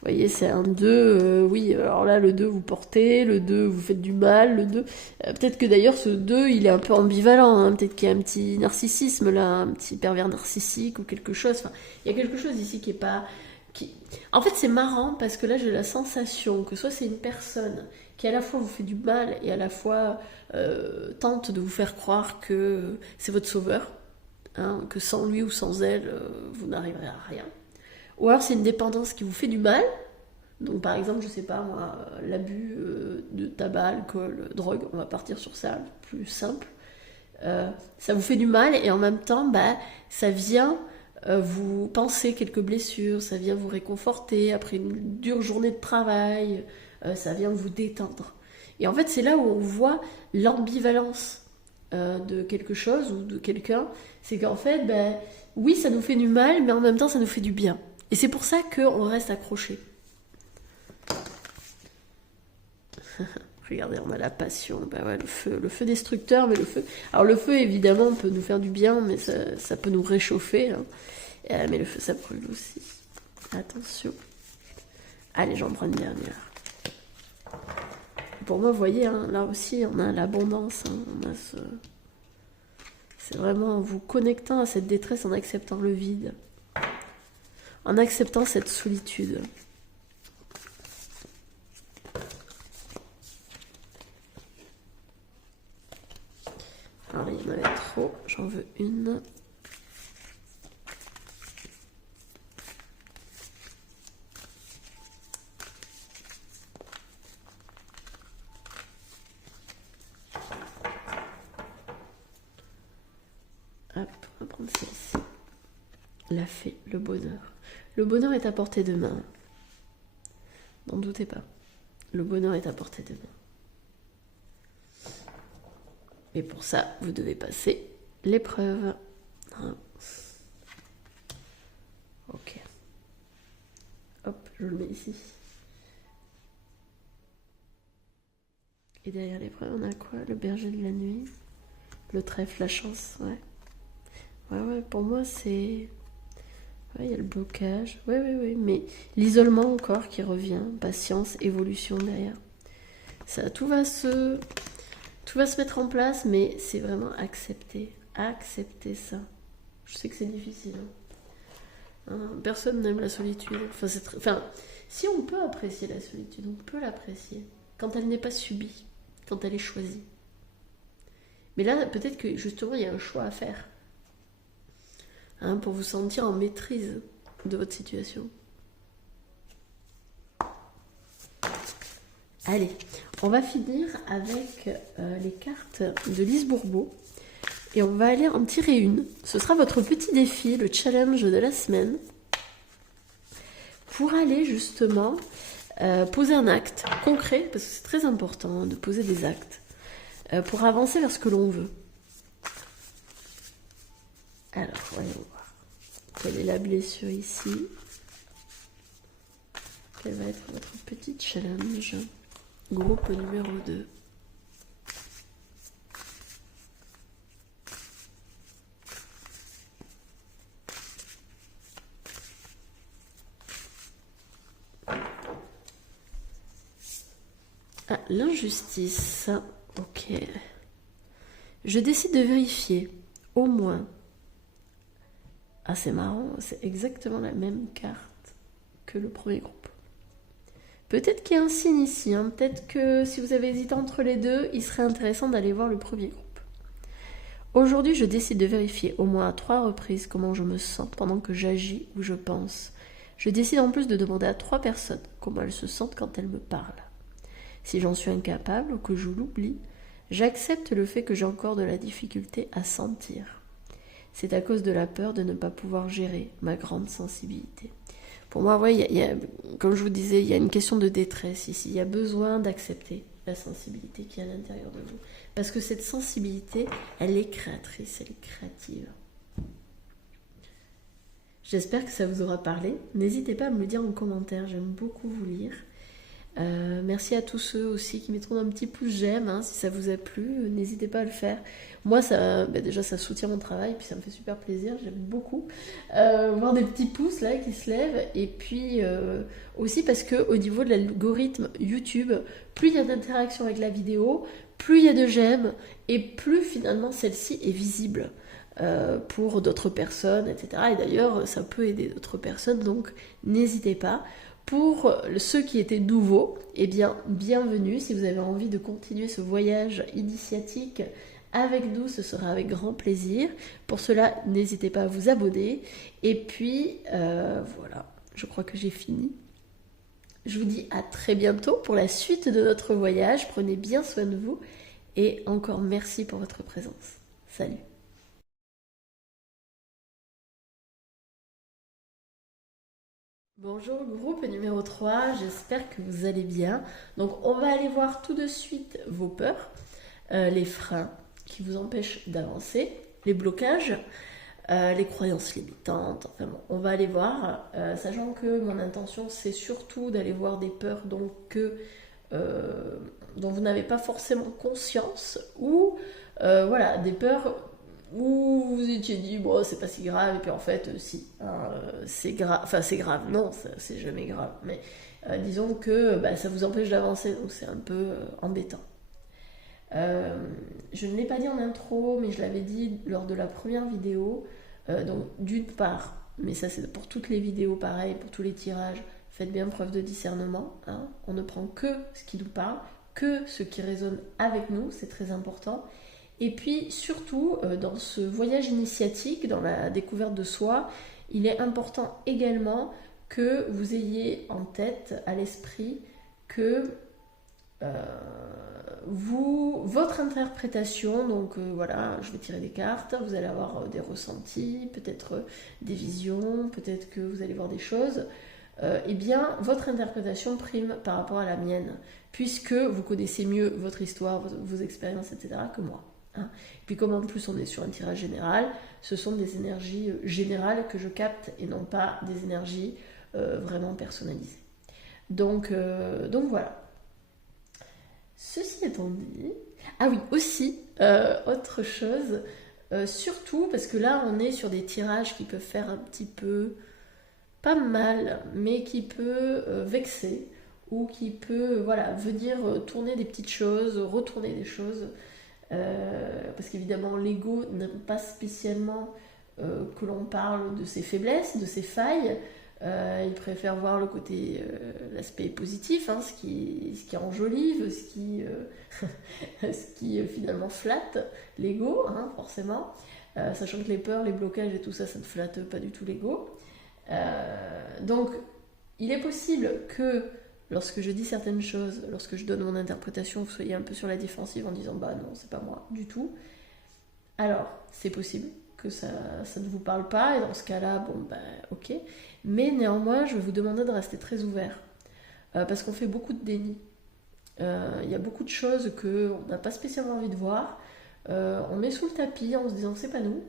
Vous voyez, c'est un 2, oui, alors là, le 2, vous portez, le 2, vous faites du mal, le 2... peut-être que d'ailleurs, ce 2, il est un peu ambivalent, hein, peut-être qu'il y a un petit narcissisme, là, un petit pervers narcissique ou quelque chose. Enfin, il y a quelque chose ici qui est pas... En fait, c'est marrant, parce que là, j'ai la sensation que soit c'est une personne qui à la fois vous fait du mal et à la fois tente de vous faire croire que c'est votre sauveur, hein, que sans lui ou sans elle, vous n'arriverez à rien. Ou alors c'est une dépendance qui vous fait du mal. Donc par exemple, je sais pas moi, l'abus de tabac, alcool, drogue, on va partir sur ça, plus simple. Ça vous fait du mal et en même temps, bah, ça vient vous penser quelques blessures, ça vient vous réconforter après une dure journée de travail, ça vient vous détendre. Et en fait, c'est là où on voit l'ambivalence de quelque chose ou de quelqu'un. C'est qu'en fait, bah, oui, ça nous fait du mal, mais en même temps, ça nous fait du bien. Et c'est pour ça qu'on reste accroché. Regardez, on a la passion, bah ouais, le feu destructeur, mais le feu... Alors le feu, évidemment, peut nous faire du bien, mais ça peut nous réchauffer. Hein. Mais le feu, ça brûle aussi. Attention. Allez, j'en prends une dernière. Pour moi, vous voyez, hein, là aussi, on a l'abondance. Hein, on a ce... C'est vraiment en vous connectant à cette détresse, en acceptant le vide. En acceptant cette solitude. Alors, il y en avait trop, j'en veux une. Hop, on va prendre celle-ci. La fée, le bonheur. Le bonheur est à portée de main. N'en doutez pas. Le bonheur est à portée de main. Et pour ça, vous devez passer l'épreuve. Hein. Ok. Hop, je le mets ici. Et derrière l'épreuve, on a quoi? Le berger de la nuit. Le trèfle, la chance, ouais. Ouais, pour moi, c'est... Ouais, il y a le blocage. Ouais, mais l'isolement encore qui revient. Patience, évolution derrière. Ça, tout va se mettre en place, mais c'est vraiment accepter. Accepter ça. Je sais que c'est difficile. Hein. Personne n'aime la solitude. Enfin, si on peut apprécier la solitude, on peut l'apprécier. Quand elle n'est pas subie. Quand elle est choisie. Mais là, peut-être que justement, il y a un choix à faire. Hein, pour vous sentir en maîtrise de votre situation. Allez, on va finir avec les cartes de Lise Bourbeau. Et on va aller en tirer une. Ce sera votre petit défi, le challenge de la semaine. Pour aller justement poser un acte concret, parce que c'est très important de poser des actes, pour avancer vers ce que l'on veut. Alors, voyons voir. Quelle est la blessure ici? Quel va être votre petit challenge? Groupe numéro 2. Ah, l'injustice. Ok. Je décide de vérifier, au moins. Ah, c'est marrant, c'est exactement la même carte que le premier groupe. Peut-être qu'il y a un signe ici, hein. Peut-être que si vous avez hésité entre les deux, il serait intéressant d'aller voir le premier groupe. Aujourd'hui, je décide de vérifier au moins à 3 reprises comment je me sens pendant que j'agis ou je pense. Je décide en plus de demander à 3 personnes comment elles se sentent quand elles me parlent. Si j'en suis incapable ou que je l'oublie, J'accepte le fait que j'ai encore de la difficulté à sentir. C'est à cause de la peur de ne pas pouvoir gérer ma grande sensibilité. Pour moi, ouais, comme je vous disais, il y a une question de détresse ici. Il y a besoin d'accepter la sensibilité qui est à l'intérieur de vous. Parce que cette sensibilité, elle est créatrice, elle est créative. J'espère que ça vous aura parlé. N'hésitez pas à me le dire en commentaire, j'aime beaucoup vous lire. Merci à tous ceux aussi qui mettront un petit pouce j'aime, hein, si ça vous a plu, n'hésitez pas à le faire. Moi, déjà, ça soutient mon travail, puis ça me fait super plaisir, j'aime beaucoup voir des petits pouces là qui se lèvent, et puis aussi parce que au niveau de l'algorithme YouTube, plus il y a d'interaction avec la vidéo, plus il y a de j'aime, et plus finalement celle-ci est visible pour d'autres personnes, etc. Et d'ailleurs, ça peut aider d'autres personnes, donc n'hésitez pas. Pour ceux qui étaient nouveaux, eh bien, bienvenue. Si vous avez envie de continuer ce voyage initiatique avec nous, ce sera avec grand plaisir. Pour cela, n'hésitez pas à vous abonner. Et puis, voilà, je crois que j'ai fini. Je vous dis à très bientôt pour la suite de notre voyage. Prenez bien soin de vous. Et encore merci pour votre présence. Salut. Bonjour groupe numéro 3, j'espère que vous allez bien. Donc on va aller voir tout de suite vos peurs, les freins qui vous empêchent d'avancer, les blocages, les croyances limitantes. Enfin bon, on va aller voir, sachant que mon intention c'est surtout d'aller voir des peurs dont vous n'avez pas forcément conscience, ou voilà, des peurs où vous étiez dit bon c'est pas si grave, et puis en fait si, hein, c'est grave, enfin c'est grave, non c'est jamais grave, mais disons que ça vous empêche d'avancer, donc c'est un peu embêtant. Je ne l'ai pas dit en intro, mais je l'avais dit lors de la première vidéo, donc d'une part, mais ça c'est pour toutes les vidéos pareil, pour tous les tirages, faites bien preuve de discernement, hein, on ne prend que ce qui nous parle, que ce qui résonne avec nous, c'est très important. Et puis surtout, dans ce voyage initiatique, dans la découverte de soi, il est important également que vous ayez en tête, à l'esprit, que votre interprétation, donc voilà, je vais tirer des cartes, vous allez avoir des ressentis, peut-être des visions, peut-être que vous allez voir des choses, eh bien, votre interprétation prime par rapport à la mienne, puisque vous connaissez mieux votre histoire, vos expériences, etc. que moi. Hein. Puis comme en plus on est sur un tirage général, ce sont des énergies générales que je capte et non pas des énergies vraiment personnalisées. Donc voilà. Ceci étant dit, ah oui, aussi, autre chose, surtout parce que là on est sur des tirages qui peuvent faire un petit peu, pas mal, mais qui peut vexer, ou qui peut voilà, venir tourner des petites choses, retourner des choses. Parce qu'évidemment l'ego n'aime pas spécialement que l'on parle de ses faiblesses, de ses failles. Il préfère voir le côté, l'aspect positif, hein, ce qui enjolive, ce qui finalement flatte l'ego, hein, forcément. Sachant que les peurs, les blocages et tout ça, ça ne flatte pas du tout l'ego. Donc il est possible que lorsque je dis certaines choses, lorsque je donne mon interprétation, vous soyez un peu sur la défensive en disant bah non, c'est pas moi du tout. Alors, c'est possible que ça ne vous parle pas, et dans ce cas-là, bon bah ok. Mais néanmoins, je vais vous demander de rester très ouvert. Parce qu'on fait beaucoup de déni. Il y a beaucoup de choses qu'on n'a pas spécialement envie de voir. On met sous le tapis en se disant c'est pas nous.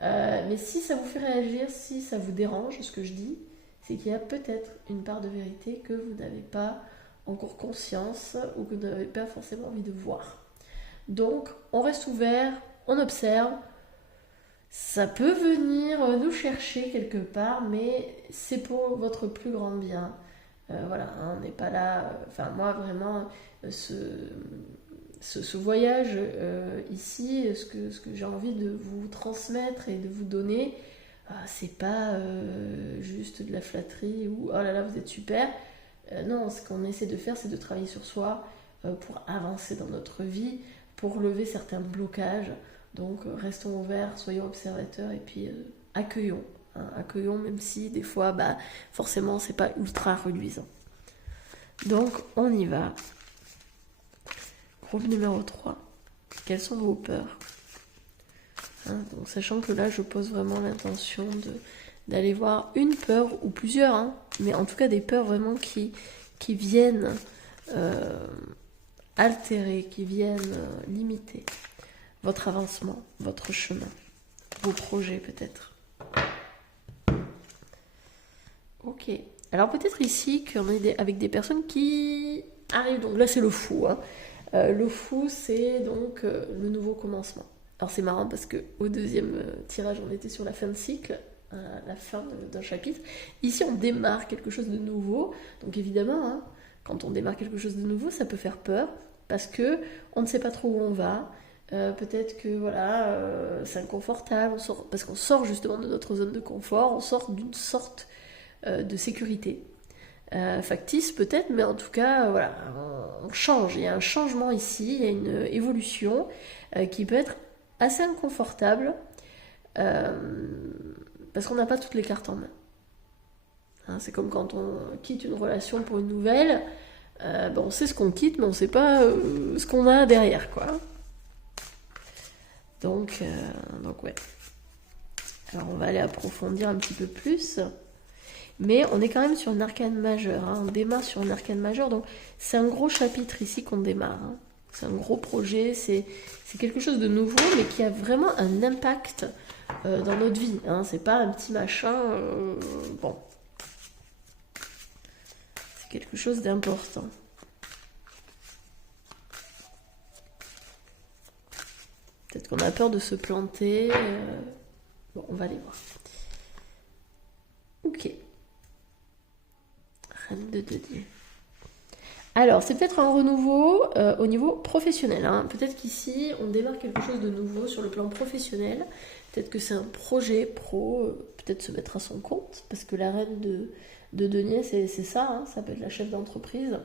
Mais si ça vous fait réagir, si ça vous dérange ce que je dis, c'est qu'il y a peut-être une part de vérité que vous n'avez pas encore conscience ou que vous n'avez pas forcément envie de voir. Donc, on reste ouvert, on observe. Ça peut venir nous chercher quelque part, mais c'est pour votre plus grand bien. Voilà, hein, on n'est pas là... Enfin, moi, vraiment, ce voyage ici, ce que j'ai envie de vous transmettre et de vous donner, c'est pas juste de la flatterie ou oh là là vous êtes super. Non, ce qu'on essaie de faire c'est de travailler sur soi pour avancer dans notre vie, pour lever certains blocages. Donc restons ouverts, soyons observateurs et puis accueillons. Hein, accueillons même si des fois forcément c'est pas ultra reluisant. Donc on y va. Groupe numéro 3. Quelles sont vos peurs? Hein, donc, sachant que là, je pose vraiment l'intention d'aller voir une peur ou plusieurs, hein, mais en tout cas des peurs vraiment qui viennent altérer, qui viennent limiter votre avancement, votre chemin, vos projets peut-être. Ok. Alors peut-être ici qu'on est avec des personnes qui arrivent. Donc là c'est le fou. Hein. Le fou c'est donc le nouveau commencement. Alors c'est marrant parce que au deuxième tirage on était sur la fin de cycle, la fin d'un chapitre. Ici on démarre quelque chose de nouveau. Donc évidemment, hein, quand on démarre quelque chose de nouveau, ça peut faire peur parce que on ne sait pas trop où on va. Peut-être que voilà, c'est inconfortable, parce qu'on sort justement de notre zone de confort, on sort d'une sorte de sécurité. Factice peut-être, mais en tout cas, voilà, on change. Il y a un changement ici, il y a une évolution qui peut être assez inconfortable parce qu'on n'a pas toutes les cartes en main. Hein, c'est comme quand on quitte une relation pour une nouvelle, ben on sait ce qu'on quitte, mais on ne sait pas ce qu'on a derrière, quoi. Donc ouais. Alors on va aller approfondir un petit peu plus. Mais on est quand même sur une arcane majeure. Hein. On démarre sur une arcane majeure. Donc c'est un gros chapitre ici qu'on démarre. Hein. C'est un gros projet. C'est quelque chose de nouveau, mais qui a vraiment un impact dans notre vie. Hein. C'est pas un petit machin. Bon. C'est quelque chose d'important. Peut-être qu'on a peur de se planter. Bon, on va aller voir. Ok. Reine de denier. Alors, c'est peut-être un renouveau au niveau professionnel. Hein. Peut-être qu'ici, on démarre quelque chose de nouveau sur le plan professionnel. Peut-être que c'est un projet pro, peut-être se mettre à son compte, parce que la reine de denier, c'est ça, hein, ça peut être la chef d'entreprise.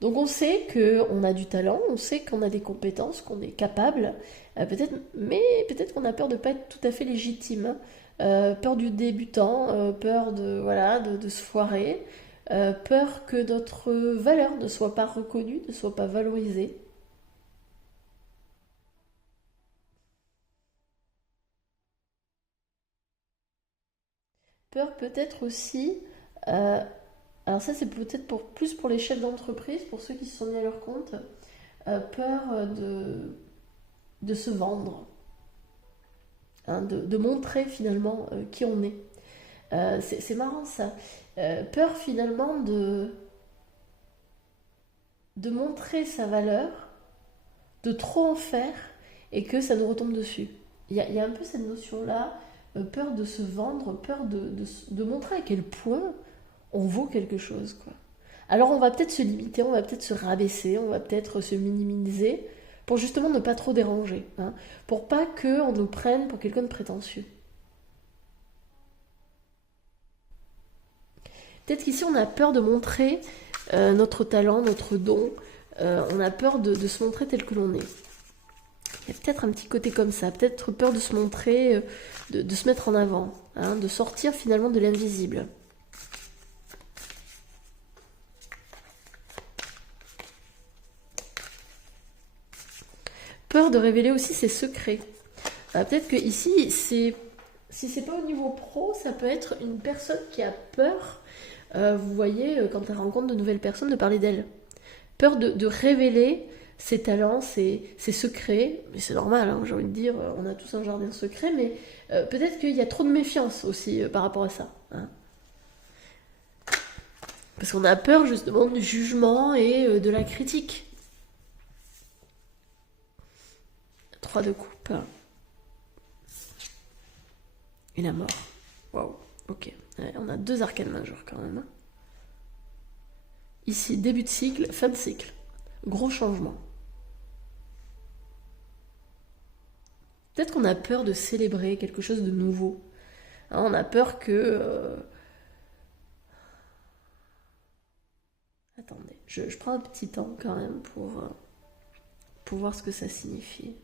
Donc on sait qu'on a du talent, on sait qu'on a des compétences, qu'on est capable, mais peut-être qu'on a peur de ne pas être tout à fait légitime. Peur du débutant, peur de se foirer, peur que notre valeur ne soit pas reconnue, ne soit pas valorisée. Peur peut-être aussi, alors ça c'est peut-être plus pour les chefs d'entreprise, pour ceux qui se sont mis à leur compte, peur de se vendre, hein, de montrer finalement qui on est. C'est marrant ça. Peur finalement de montrer sa valeur, de trop en faire et que ça nous retombe dessus. Il y a un peu cette notion-là, peur de se vendre, peur de montrer à quel point on vaut quelque chose, quoi. Alors on va peut-être se limiter, on va peut-être se rabaisser, on va peut-être se minimiser pour justement ne pas trop déranger, hein, pour pas qu'on nous prenne pour quelqu'un de prétentieux. Peut-être qu'ici on a peur de montrer notre talent, notre don, on a peur de se montrer tel que l'on est. Il y a peut-être un petit côté comme ça, peut-être peur de se montrer, de se mettre en avant, hein, de sortir finalement de l'invisible. Peur de révéler aussi ses secrets. Peut-être que ici, si c'est pas au niveau pro, ça peut être une personne qui a peur, vous voyez, quand elle rencontre de nouvelles personnes, de parler d'elle. Peur de révéler ses talents, ses secrets, mais c'est normal, hein, j'ai envie de dire, on a tous un jardin secret, mais peut-être qu'il y a trop de méfiance aussi par rapport à ça. Hein. Parce qu'on a peur justement du jugement et de la critique. 3 de coupe. Et la mort. Waouh, ok. Ouais, on a 2 arcanes majeures quand même. Ici, début de cycle, fin de cycle. Gros changement. Peut-être qu'on a peur de célébrer quelque chose de nouveau. Hein, on a peur que... Attendez, je prends un petit temps quand même pour voir ce que ça signifie.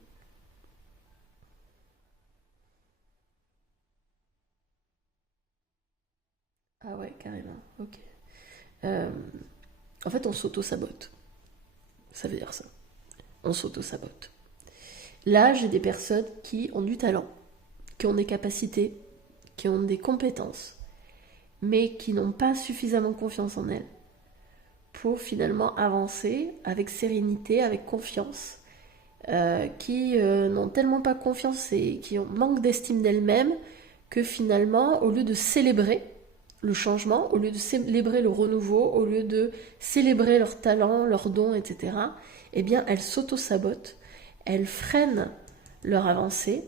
Ah ouais, carrément, ok. En fait, on s'auto-sabote. Ça veut dire ça. on s'auto-sabote. Là, j'ai des personnes qui ont du talent, qui ont des capacités, qui ont des compétences, mais qui n'ont pas suffisamment confiance en elles pour finalement avancer avec sérénité, avec confiance, qui n'ont tellement pas confiance et qui manquent d'estime d'elles-mêmes que finalement, au lieu de célébrer le changement, au lieu de célébrer le renouveau, au lieu de célébrer leurs talents, leurs dons, etc., eh bien, elles s'auto-sabotent, elles freinent leur avancée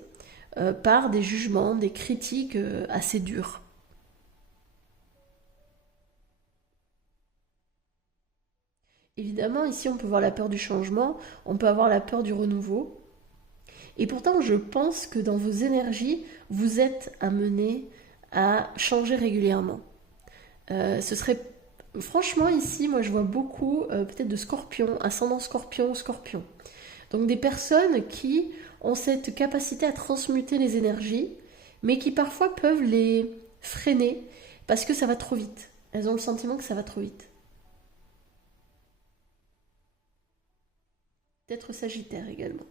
par des jugements, des critiques assez dures. Évidemment, ici, on peut voir la peur du changement, on peut avoir la peur du renouveau. Et pourtant, je pense que dans vos énergies, vous êtes amené à changer régulièrement. Ce serait... Franchement, ici, moi, je vois beaucoup peut-être de scorpions, ascendant scorpion ou scorpion. Donc des personnes qui ont cette capacité à transmuter les énergies, mais qui parfois peuvent les freiner parce que ça va trop vite. Elles ont le sentiment que ça va trop vite. Peut-être Sagittaire également.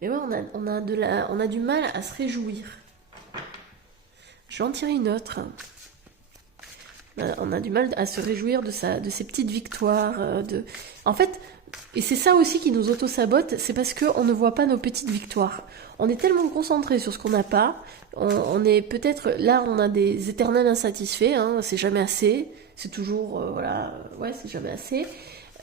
Mais ouais, on a du mal à se réjouir. Je vais en tirer une autre. On a du mal à se réjouir de ses petites victoires. En fait, et c'est ça aussi qui nous auto-sabote, c'est parce qu'on ne voit pas nos petites victoires. On est tellement concentré sur ce qu'on n'a pas, on est peut-être... Là, on a des éternels insatisfaits, hein, c'est jamais assez, c'est toujours... voilà, ouais, c'est jamais assez.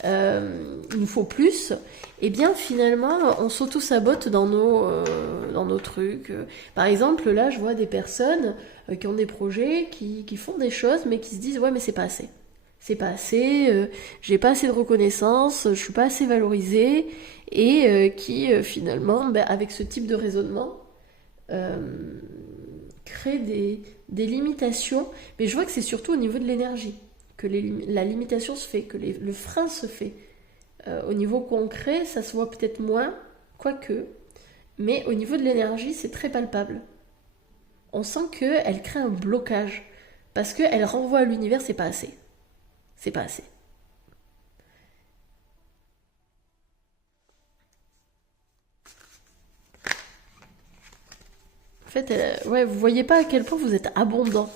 Il nous faut plus. Et bien finalement, on s'auto-sabote dans nos trucs. Par exemple, là, je vois des personnes qui ont des projets, qui font des choses, mais qui se disent ouais, mais c'est pas assez. C'est pas assez, j'ai pas assez de reconnaissance, je suis pas assez valorisée, et qui finalement, avec ce type de raisonnement, créent des limitations. Mais je vois que c'est surtout au niveau de l'énergie que la limitation se fait, que le frein se fait. Au niveau concret, ça se voit peut-être moins, quoique, mais au niveau de l'énergie, c'est très palpable. On sent qu'elle crée un blocage, parce qu'elle renvoie à l'univers, c'est pas assez. C'est pas assez. En fait, ouais, vous voyez pas à quel point vous êtes abondant.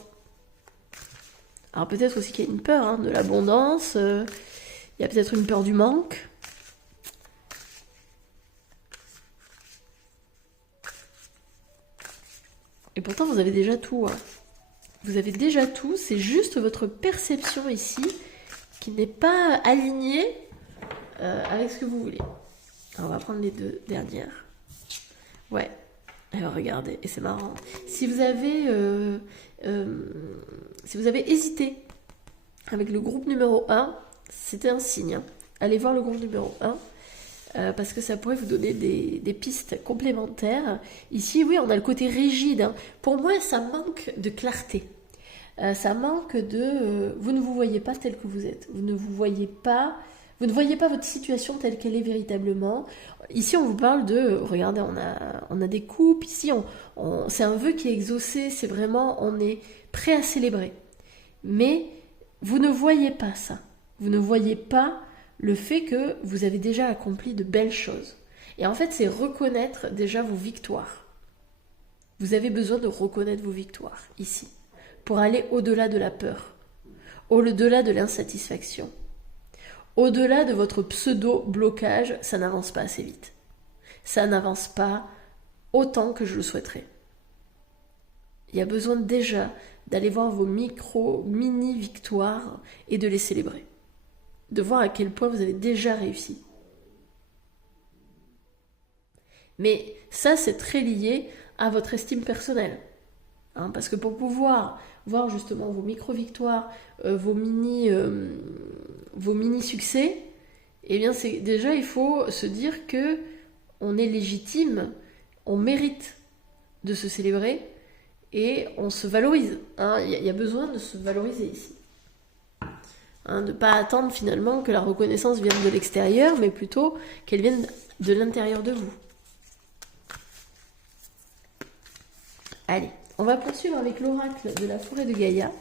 Alors peut-être aussi qu'il y a une peur de l'abondance, il y a peut-être une peur du manque. Et pourtant vous avez déjà tout. Vous avez déjà tout, c'est juste votre perception ici qui n'est pas alignée avec ce que vous voulez. Alors on va prendre les deux dernières. Ouais, alors regardez, et c'est marrant. Si vous avez hésité avec le groupe numéro 1, c'était un signe. Allez voir le groupe numéro 1. Parce que ça pourrait vous donner des pistes complémentaires. Ici, oui, on a le côté rigide. Pour moi, ça manque de clarté. Ça manque de... vous ne vous voyez pas tel que vous êtes. Vous ne voyez pas votre situation telle qu'elle est véritablement. Ici, on vous parle de... Regardez, on a des coupes. Ici, c'est un vœu qui est exaucé. C'est vraiment... On est prêt à célébrer. Mais vous ne voyez pas ça. Vous ne voyez pas le fait que vous avez déjà accompli de belles choses. Et en fait, c'est reconnaître déjà vos victoires. Vous avez besoin de reconnaître vos victoires, ici, pour aller au-delà de la peur, au-delà de l'insatisfaction, au-delà de votre pseudo-blocage. Ça n'avance pas assez vite. Ça n'avance pas autant que je le souhaiterais. Il y a besoin déjà d'aller voir vos mini-victoires et de les célébrer. De voir à quel point vous avez déjà réussi. Mais ça, c'est très lié à votre estime personnelle. Parce que pour pouvoir voir justement vos micro-victoires, vos mini-succès, eh bien, c'est déjà, il faut se dire que on est légitime, on mérite de se célébrer et on se valorise. Il y a besoin de se valoriser ici. De ne pas attendre finalement que la reconnaissance vienne de l'extérieur, mais plutôt qu'elle vienne de l'intérieur de vous. Allez, on va poursuivre avec l'oracle de la forêt de Gaïa.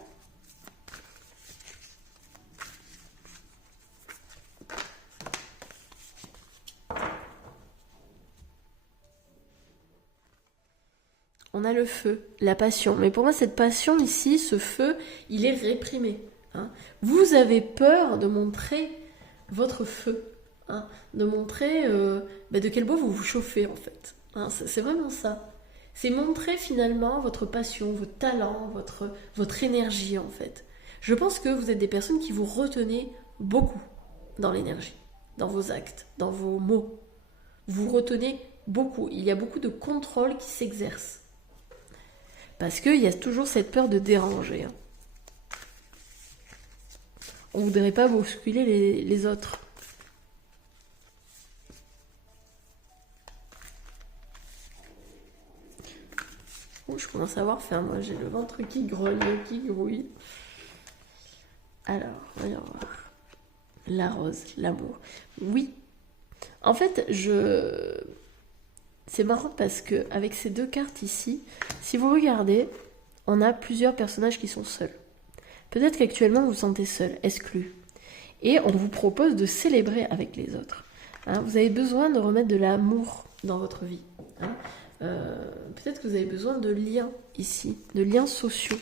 On a le feu, la passion. Mais pour moi, cette passion ici, ce feu, il est réprimé. Hein. Vous avez peur de montrer votre feu, hein, de montrer de quel bois vous vous chauffez en fait. Hein, c'est vraiment ça. C'est montrer finalement votre passion, votre talent, votre énergie en fait. Je pense que vous êtes des personnes qui vous retenez beaucoup dans l'énergie, dans vos actes, dans vos mots. Vous retenez beaucoup. Il y a beaucoup de contrôle qui s'exerce. Parce qu'il y a toujours cette peur de déranger. Hein. On ne voudrait pas bousculer les autres. Oh, je commence à avoir faim, moi j'ai le ventre qui grogne, qui grouille. Alors, voyons voir. La rose, l'amour. Oui. En fait, c'est marrant parce que avec ces deux cartes ici, si vous regardez, on a plusieurs personnages qui sont seuls. Peut-être qu'actuellement vous vous sentez seul, exclu. Et on vous propose de célébrer avec les autres. Hein, vous avez besoin de remettre de l'amour dans votre vie. Hein. Peut-être que vous avez besoin de liens ici, de liens sociaux,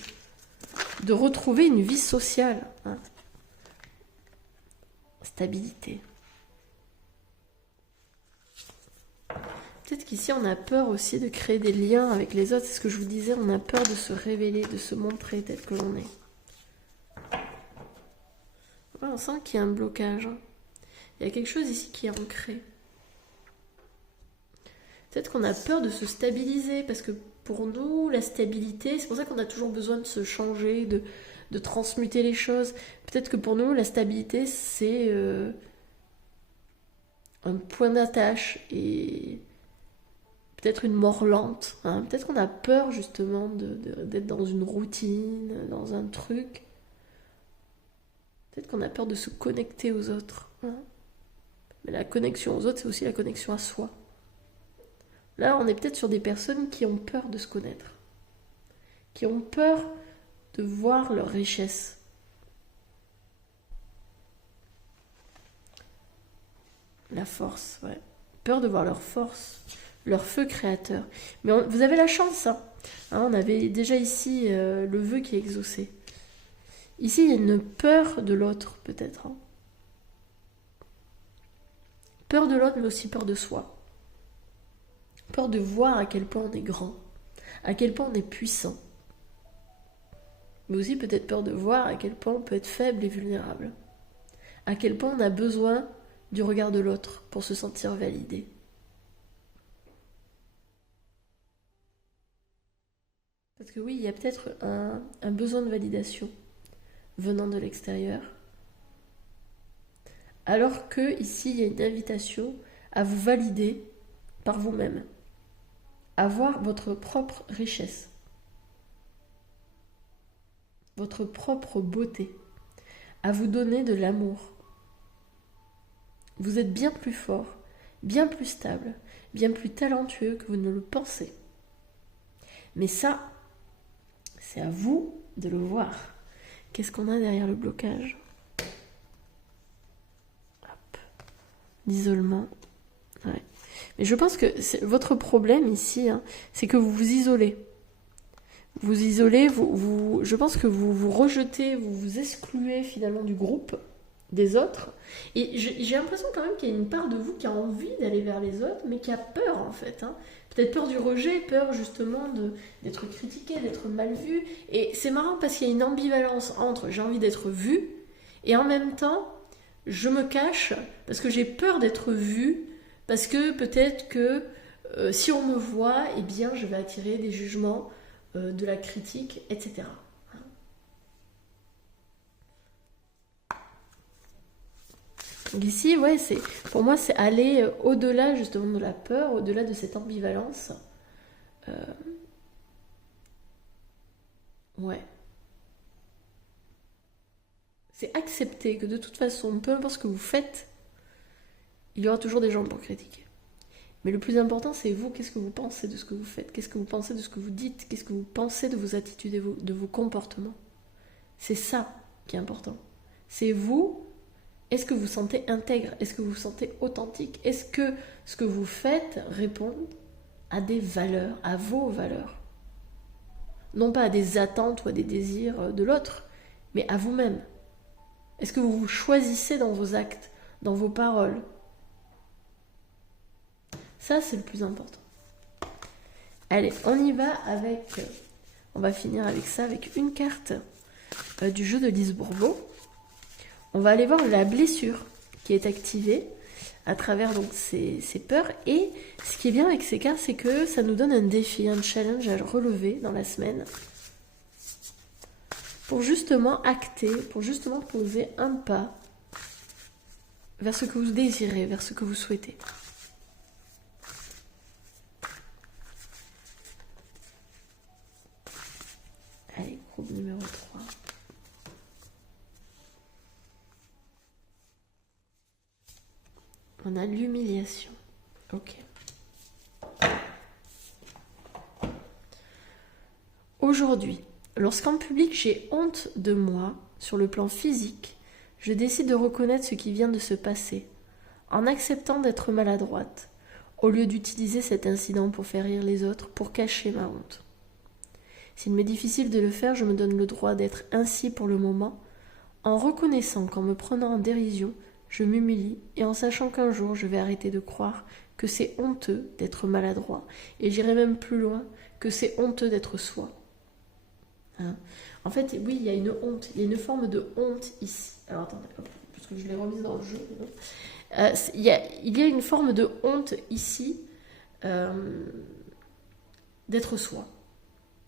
de retrouver une vie sociale. Hein. Stabilité. Peut-être qu'ici on a peur aussi de créer des liens avec les autres. C'est ce que je vous disais, on a peur de se révéler, de se montrer tel que l'on est. Ouais, on sent qu'il y a un blocage. Hein. Il y a quelque chose ici qui est ancré. Peut-être qu'on a peur de se stabiliser, parce que pour nous, la stabilité, c'est pour ça qu'on a toujours besoin de se changer, de transmuter les choses. Peut-être que pour nous, la stabilité, c'est un point d'attache et peut-être une mort lente. Hein. Peut-être qu'on a peur justement d'être dans une routine, dans un truc. Peut-être qu'on a peur de se connecter aux autres. Hein. Mais la connexion aux autres, c'est aussi la connexion à soi. Là, on est peut-être sur des personnes qui ont peur de se connaître, qui ont peur de voir leur richesse. La force, ouais. Peur de voir leur force, leur feu créateur. Mais vous avez la chance, hein. Hein, on avait déjà ici le vœu qui est exaucé. Ici, il y a une peur de l'autre, peut-être. Hein. Peur de l'autre, mais aussi peur de soi. Peur de voir à quel point on est grand, à quel point on est puissant. Mais aussi peut-être peur de voir à quel point on peut être faible et vulnérable. À quel point on a besoin du regard de l'autre pour se sentir validé. Parce que oui, il y a peut-être un besoin de validation venant de l'extérieur. Alors que ici, il y a une invitation à vous valider par vous-même. À voir votre propre richesse, votre propre beauté, à vous donner de l'amour. Vous êtes bien plus fort, bien plus stable, bien plus talentueux que vous ne le pensez. Mais ça, c'est à vous de le voir. Qu'est-ce qu'on a derrière le blocage? Hop. L'isolement. Ouais. Mais je pense que votre problème ici, hein, c'est que vous vous isolez. Vous isolez, je pense que vous vous rejetez, vous vous excluez finalement du groupe, des autres. Et j'ai l'impression quand même qu'il y a une part de vous qui a envie d'aller vers les autres, mais qui a peur en fait. Hein. Peut-être peur du rejet, peur justement d'être critiqué, d'être mal vu. Et c'est marrant parce qu'il y a une ambivalence entre j'ai envie d'être vu, et en même temps, je me cache parce que j'ai peur d'être vu. Parce que peut-être que si on me voit, eh bien, je vais attirer des jugements, de la critique, etc. Donc ici, ouais, pour moi, c'est aller au-delà justement de la peur, au-delà de cette ambivalence. Ouais. C'est accepter que de toute façon, peu importe ce que vous faites, il y aura toujours des gens pour critiquer. Mais le plus important, c'est vous. Qu'est-ce que vous pensez de ce que vous faites? Qu'est-ce que vous pensez de ce que vous dites? Qu'est-ce que vous pensez de vos attitudes et de vos comportements? C'est ça qui est important. C'est vous. Est-ce que vous vous sentez intègre? Est-ce que vous vous sentez authentique? Est-ce que ce que vous faites répond à des valeurs, à vos valeurs? non pas à des attentes ou à des désirs de l'autre, mais à vous-même. Est-ce que vous vous choisissez dans vos actes, dans vos paroles? Ça, c'est le plus important. Allez, on y va avec... On va finir avec ça, avec une carte du jeu de Lise Bourbeau. On va aller voir la blessure qui est activée à travers donc ces peurs. Et ce qui est bien avec ces cartes, c'est que ça nous donne un défi, un challenge à relever dans la semaine. Pour justement acter, pour justement poser un pas vers ce que vous désirez, vers ce que vous souhaitez. Allez, groupe numéro 3. On a l'humiliation. Ok. Aujourd'hui, lorsqu'en public j'ai honte de moi sur le plan physique, je décide de reconnaître ce qui vient de se passer, en acceptant d'être maladroite, au lieu d'utiliser cet incident pour faire rire les autres, pour cacher ma honte. S'il m'est difficile de le faire, je me donne le droit d'être ainsi pour le moment, en reconnaissant qu'en me prenant en dérision, je m'humilie et en sachant qu'un jour je vais arrêter de croire que c'est honteux d'être maladroit, et j'irai même plus loin, que c'est honteux d'être soi. Hein? En fait, oui, il y a une honte, il y a une forme de honte ici. Alors attendez, parce que je l'ai remise dans le jeu. Il y a une forme de honte ici d'être soi.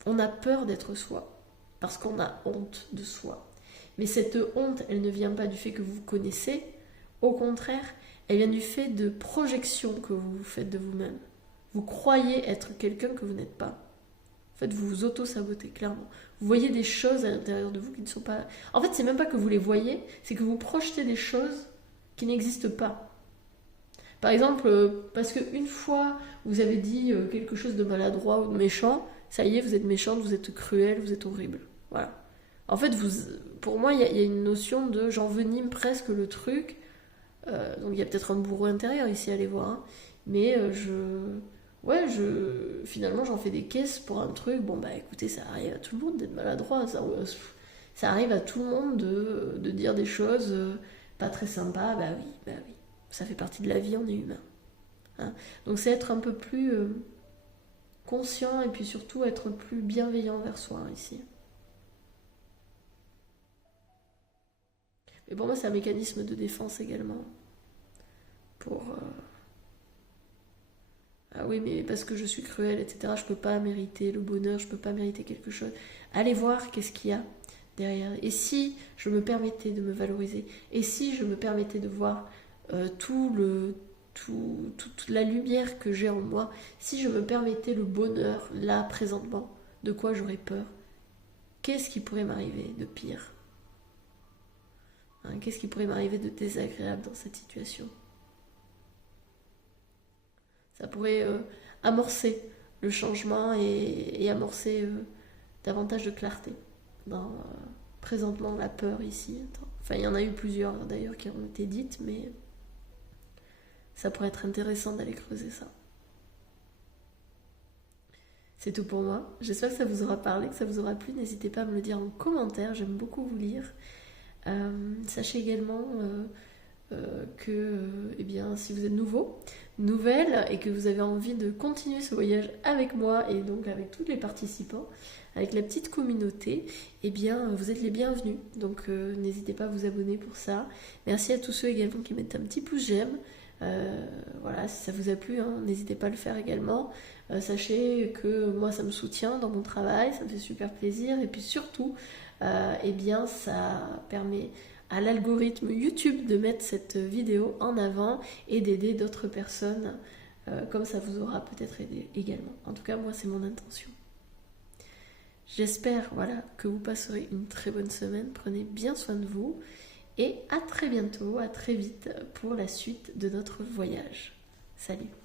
On a peur d'être soi, parce qu'on a honte de soi. Mais cette honte, elle ne vient pas du fait que vous vous connaissez, au contraire, elle vient du fait de projection que vous faites de vous-même. Vous croyez être quelqu'un que vous n'êtes pas. En fait, vous vous auto-sabotez, clairement. Vous voyez des choses à l'intérieur de vous qui ne sont pas... En fait, c'est même pas que vous les voyez, c'est que vous projetez des choses qui n'existent pas. Par exemple, parce qu'une fois, vous avez dit quelque chose de maladroit ou de méchant, ça y est, vous êtes méchante, vous êtes cruelle, vous êtes horrible. Voilà. En fait, pour moi, il y a une notion de j'envenime presque le truc. Donc il y a peut-être un bourreau intérieur ici, allez voir. Hein. Mais finalement, j'en fais des caisses pour un truc. Bon, bah écoutez, ça arrive à tout le monde d'être maladroit. Ça arrive à tout le monde de dire des choses pas très sympas. Bah oui. Ça fait partie de la vie, on est humain. Hein. Donc c'est être un peu plus conscient et puis surtout être plus bienveillant vers soi ici. Mais pour moi, c'est un mécanisme de défense également. Ah oui, mais parce que je suis cruelle, etc., je peux pas mériter le bonheur, je peux pas mériter quelque chose. Allez voir qu'est-ce qu'il y a derrière. Et si je me permettais de me valoriser, et si je me permettais de voir toute la lumière que j'ai en moi, si je me permettais le bonheur, là, présentement, de quoi j'aurais peur? Qu'est-ce qui pourrait m'arriver de pire? Hein, qu'est-ce qui pourrait m'arriver de désagréable dans cette situation? Ça pourrait amorcer le changement et amorcer davantage de clarté dans présentement la peur ici. Enfin, il y en a eu plusieurs d'ailleurs qui ont été dites, mais ça pourrait être intéressant d'aller creuser ça. C'est tout pour moi. J'espère que ça vous aura parlé, que ça vous aura plu. N'hésitez pas à me le dire en commentaire, j'aime beaucoup vous lire. Sachez également que si vous êtes nouvelle et que vous avez envie de continuer ce voyage avec moi et donc avec tous les participants, avec la petite communauté, vous êtes les bienvenus. Donc n'hésitez pas à vous abonner pour ça. Merci à tous ceux également qui mettent un petit pouce j'aime. Voilà, si ça vous a plu, hein, n'hésitez pas à le faire également. Sachez que moi ça me soutient dans mon travail, ça me fait super plaisir et puis surtout ça permet à l'algorithme YouTube de mettre cette vidéo en avant et d'aider d'autres personnes comme ça vous aura peut-être aidé également. En tout cas, moi c'est mon intention. J'espère que vous passerez une très bonne semaine, prenez bien soin de vous et à très bientôt, à très vite pour la suite de notre voyage. Salut!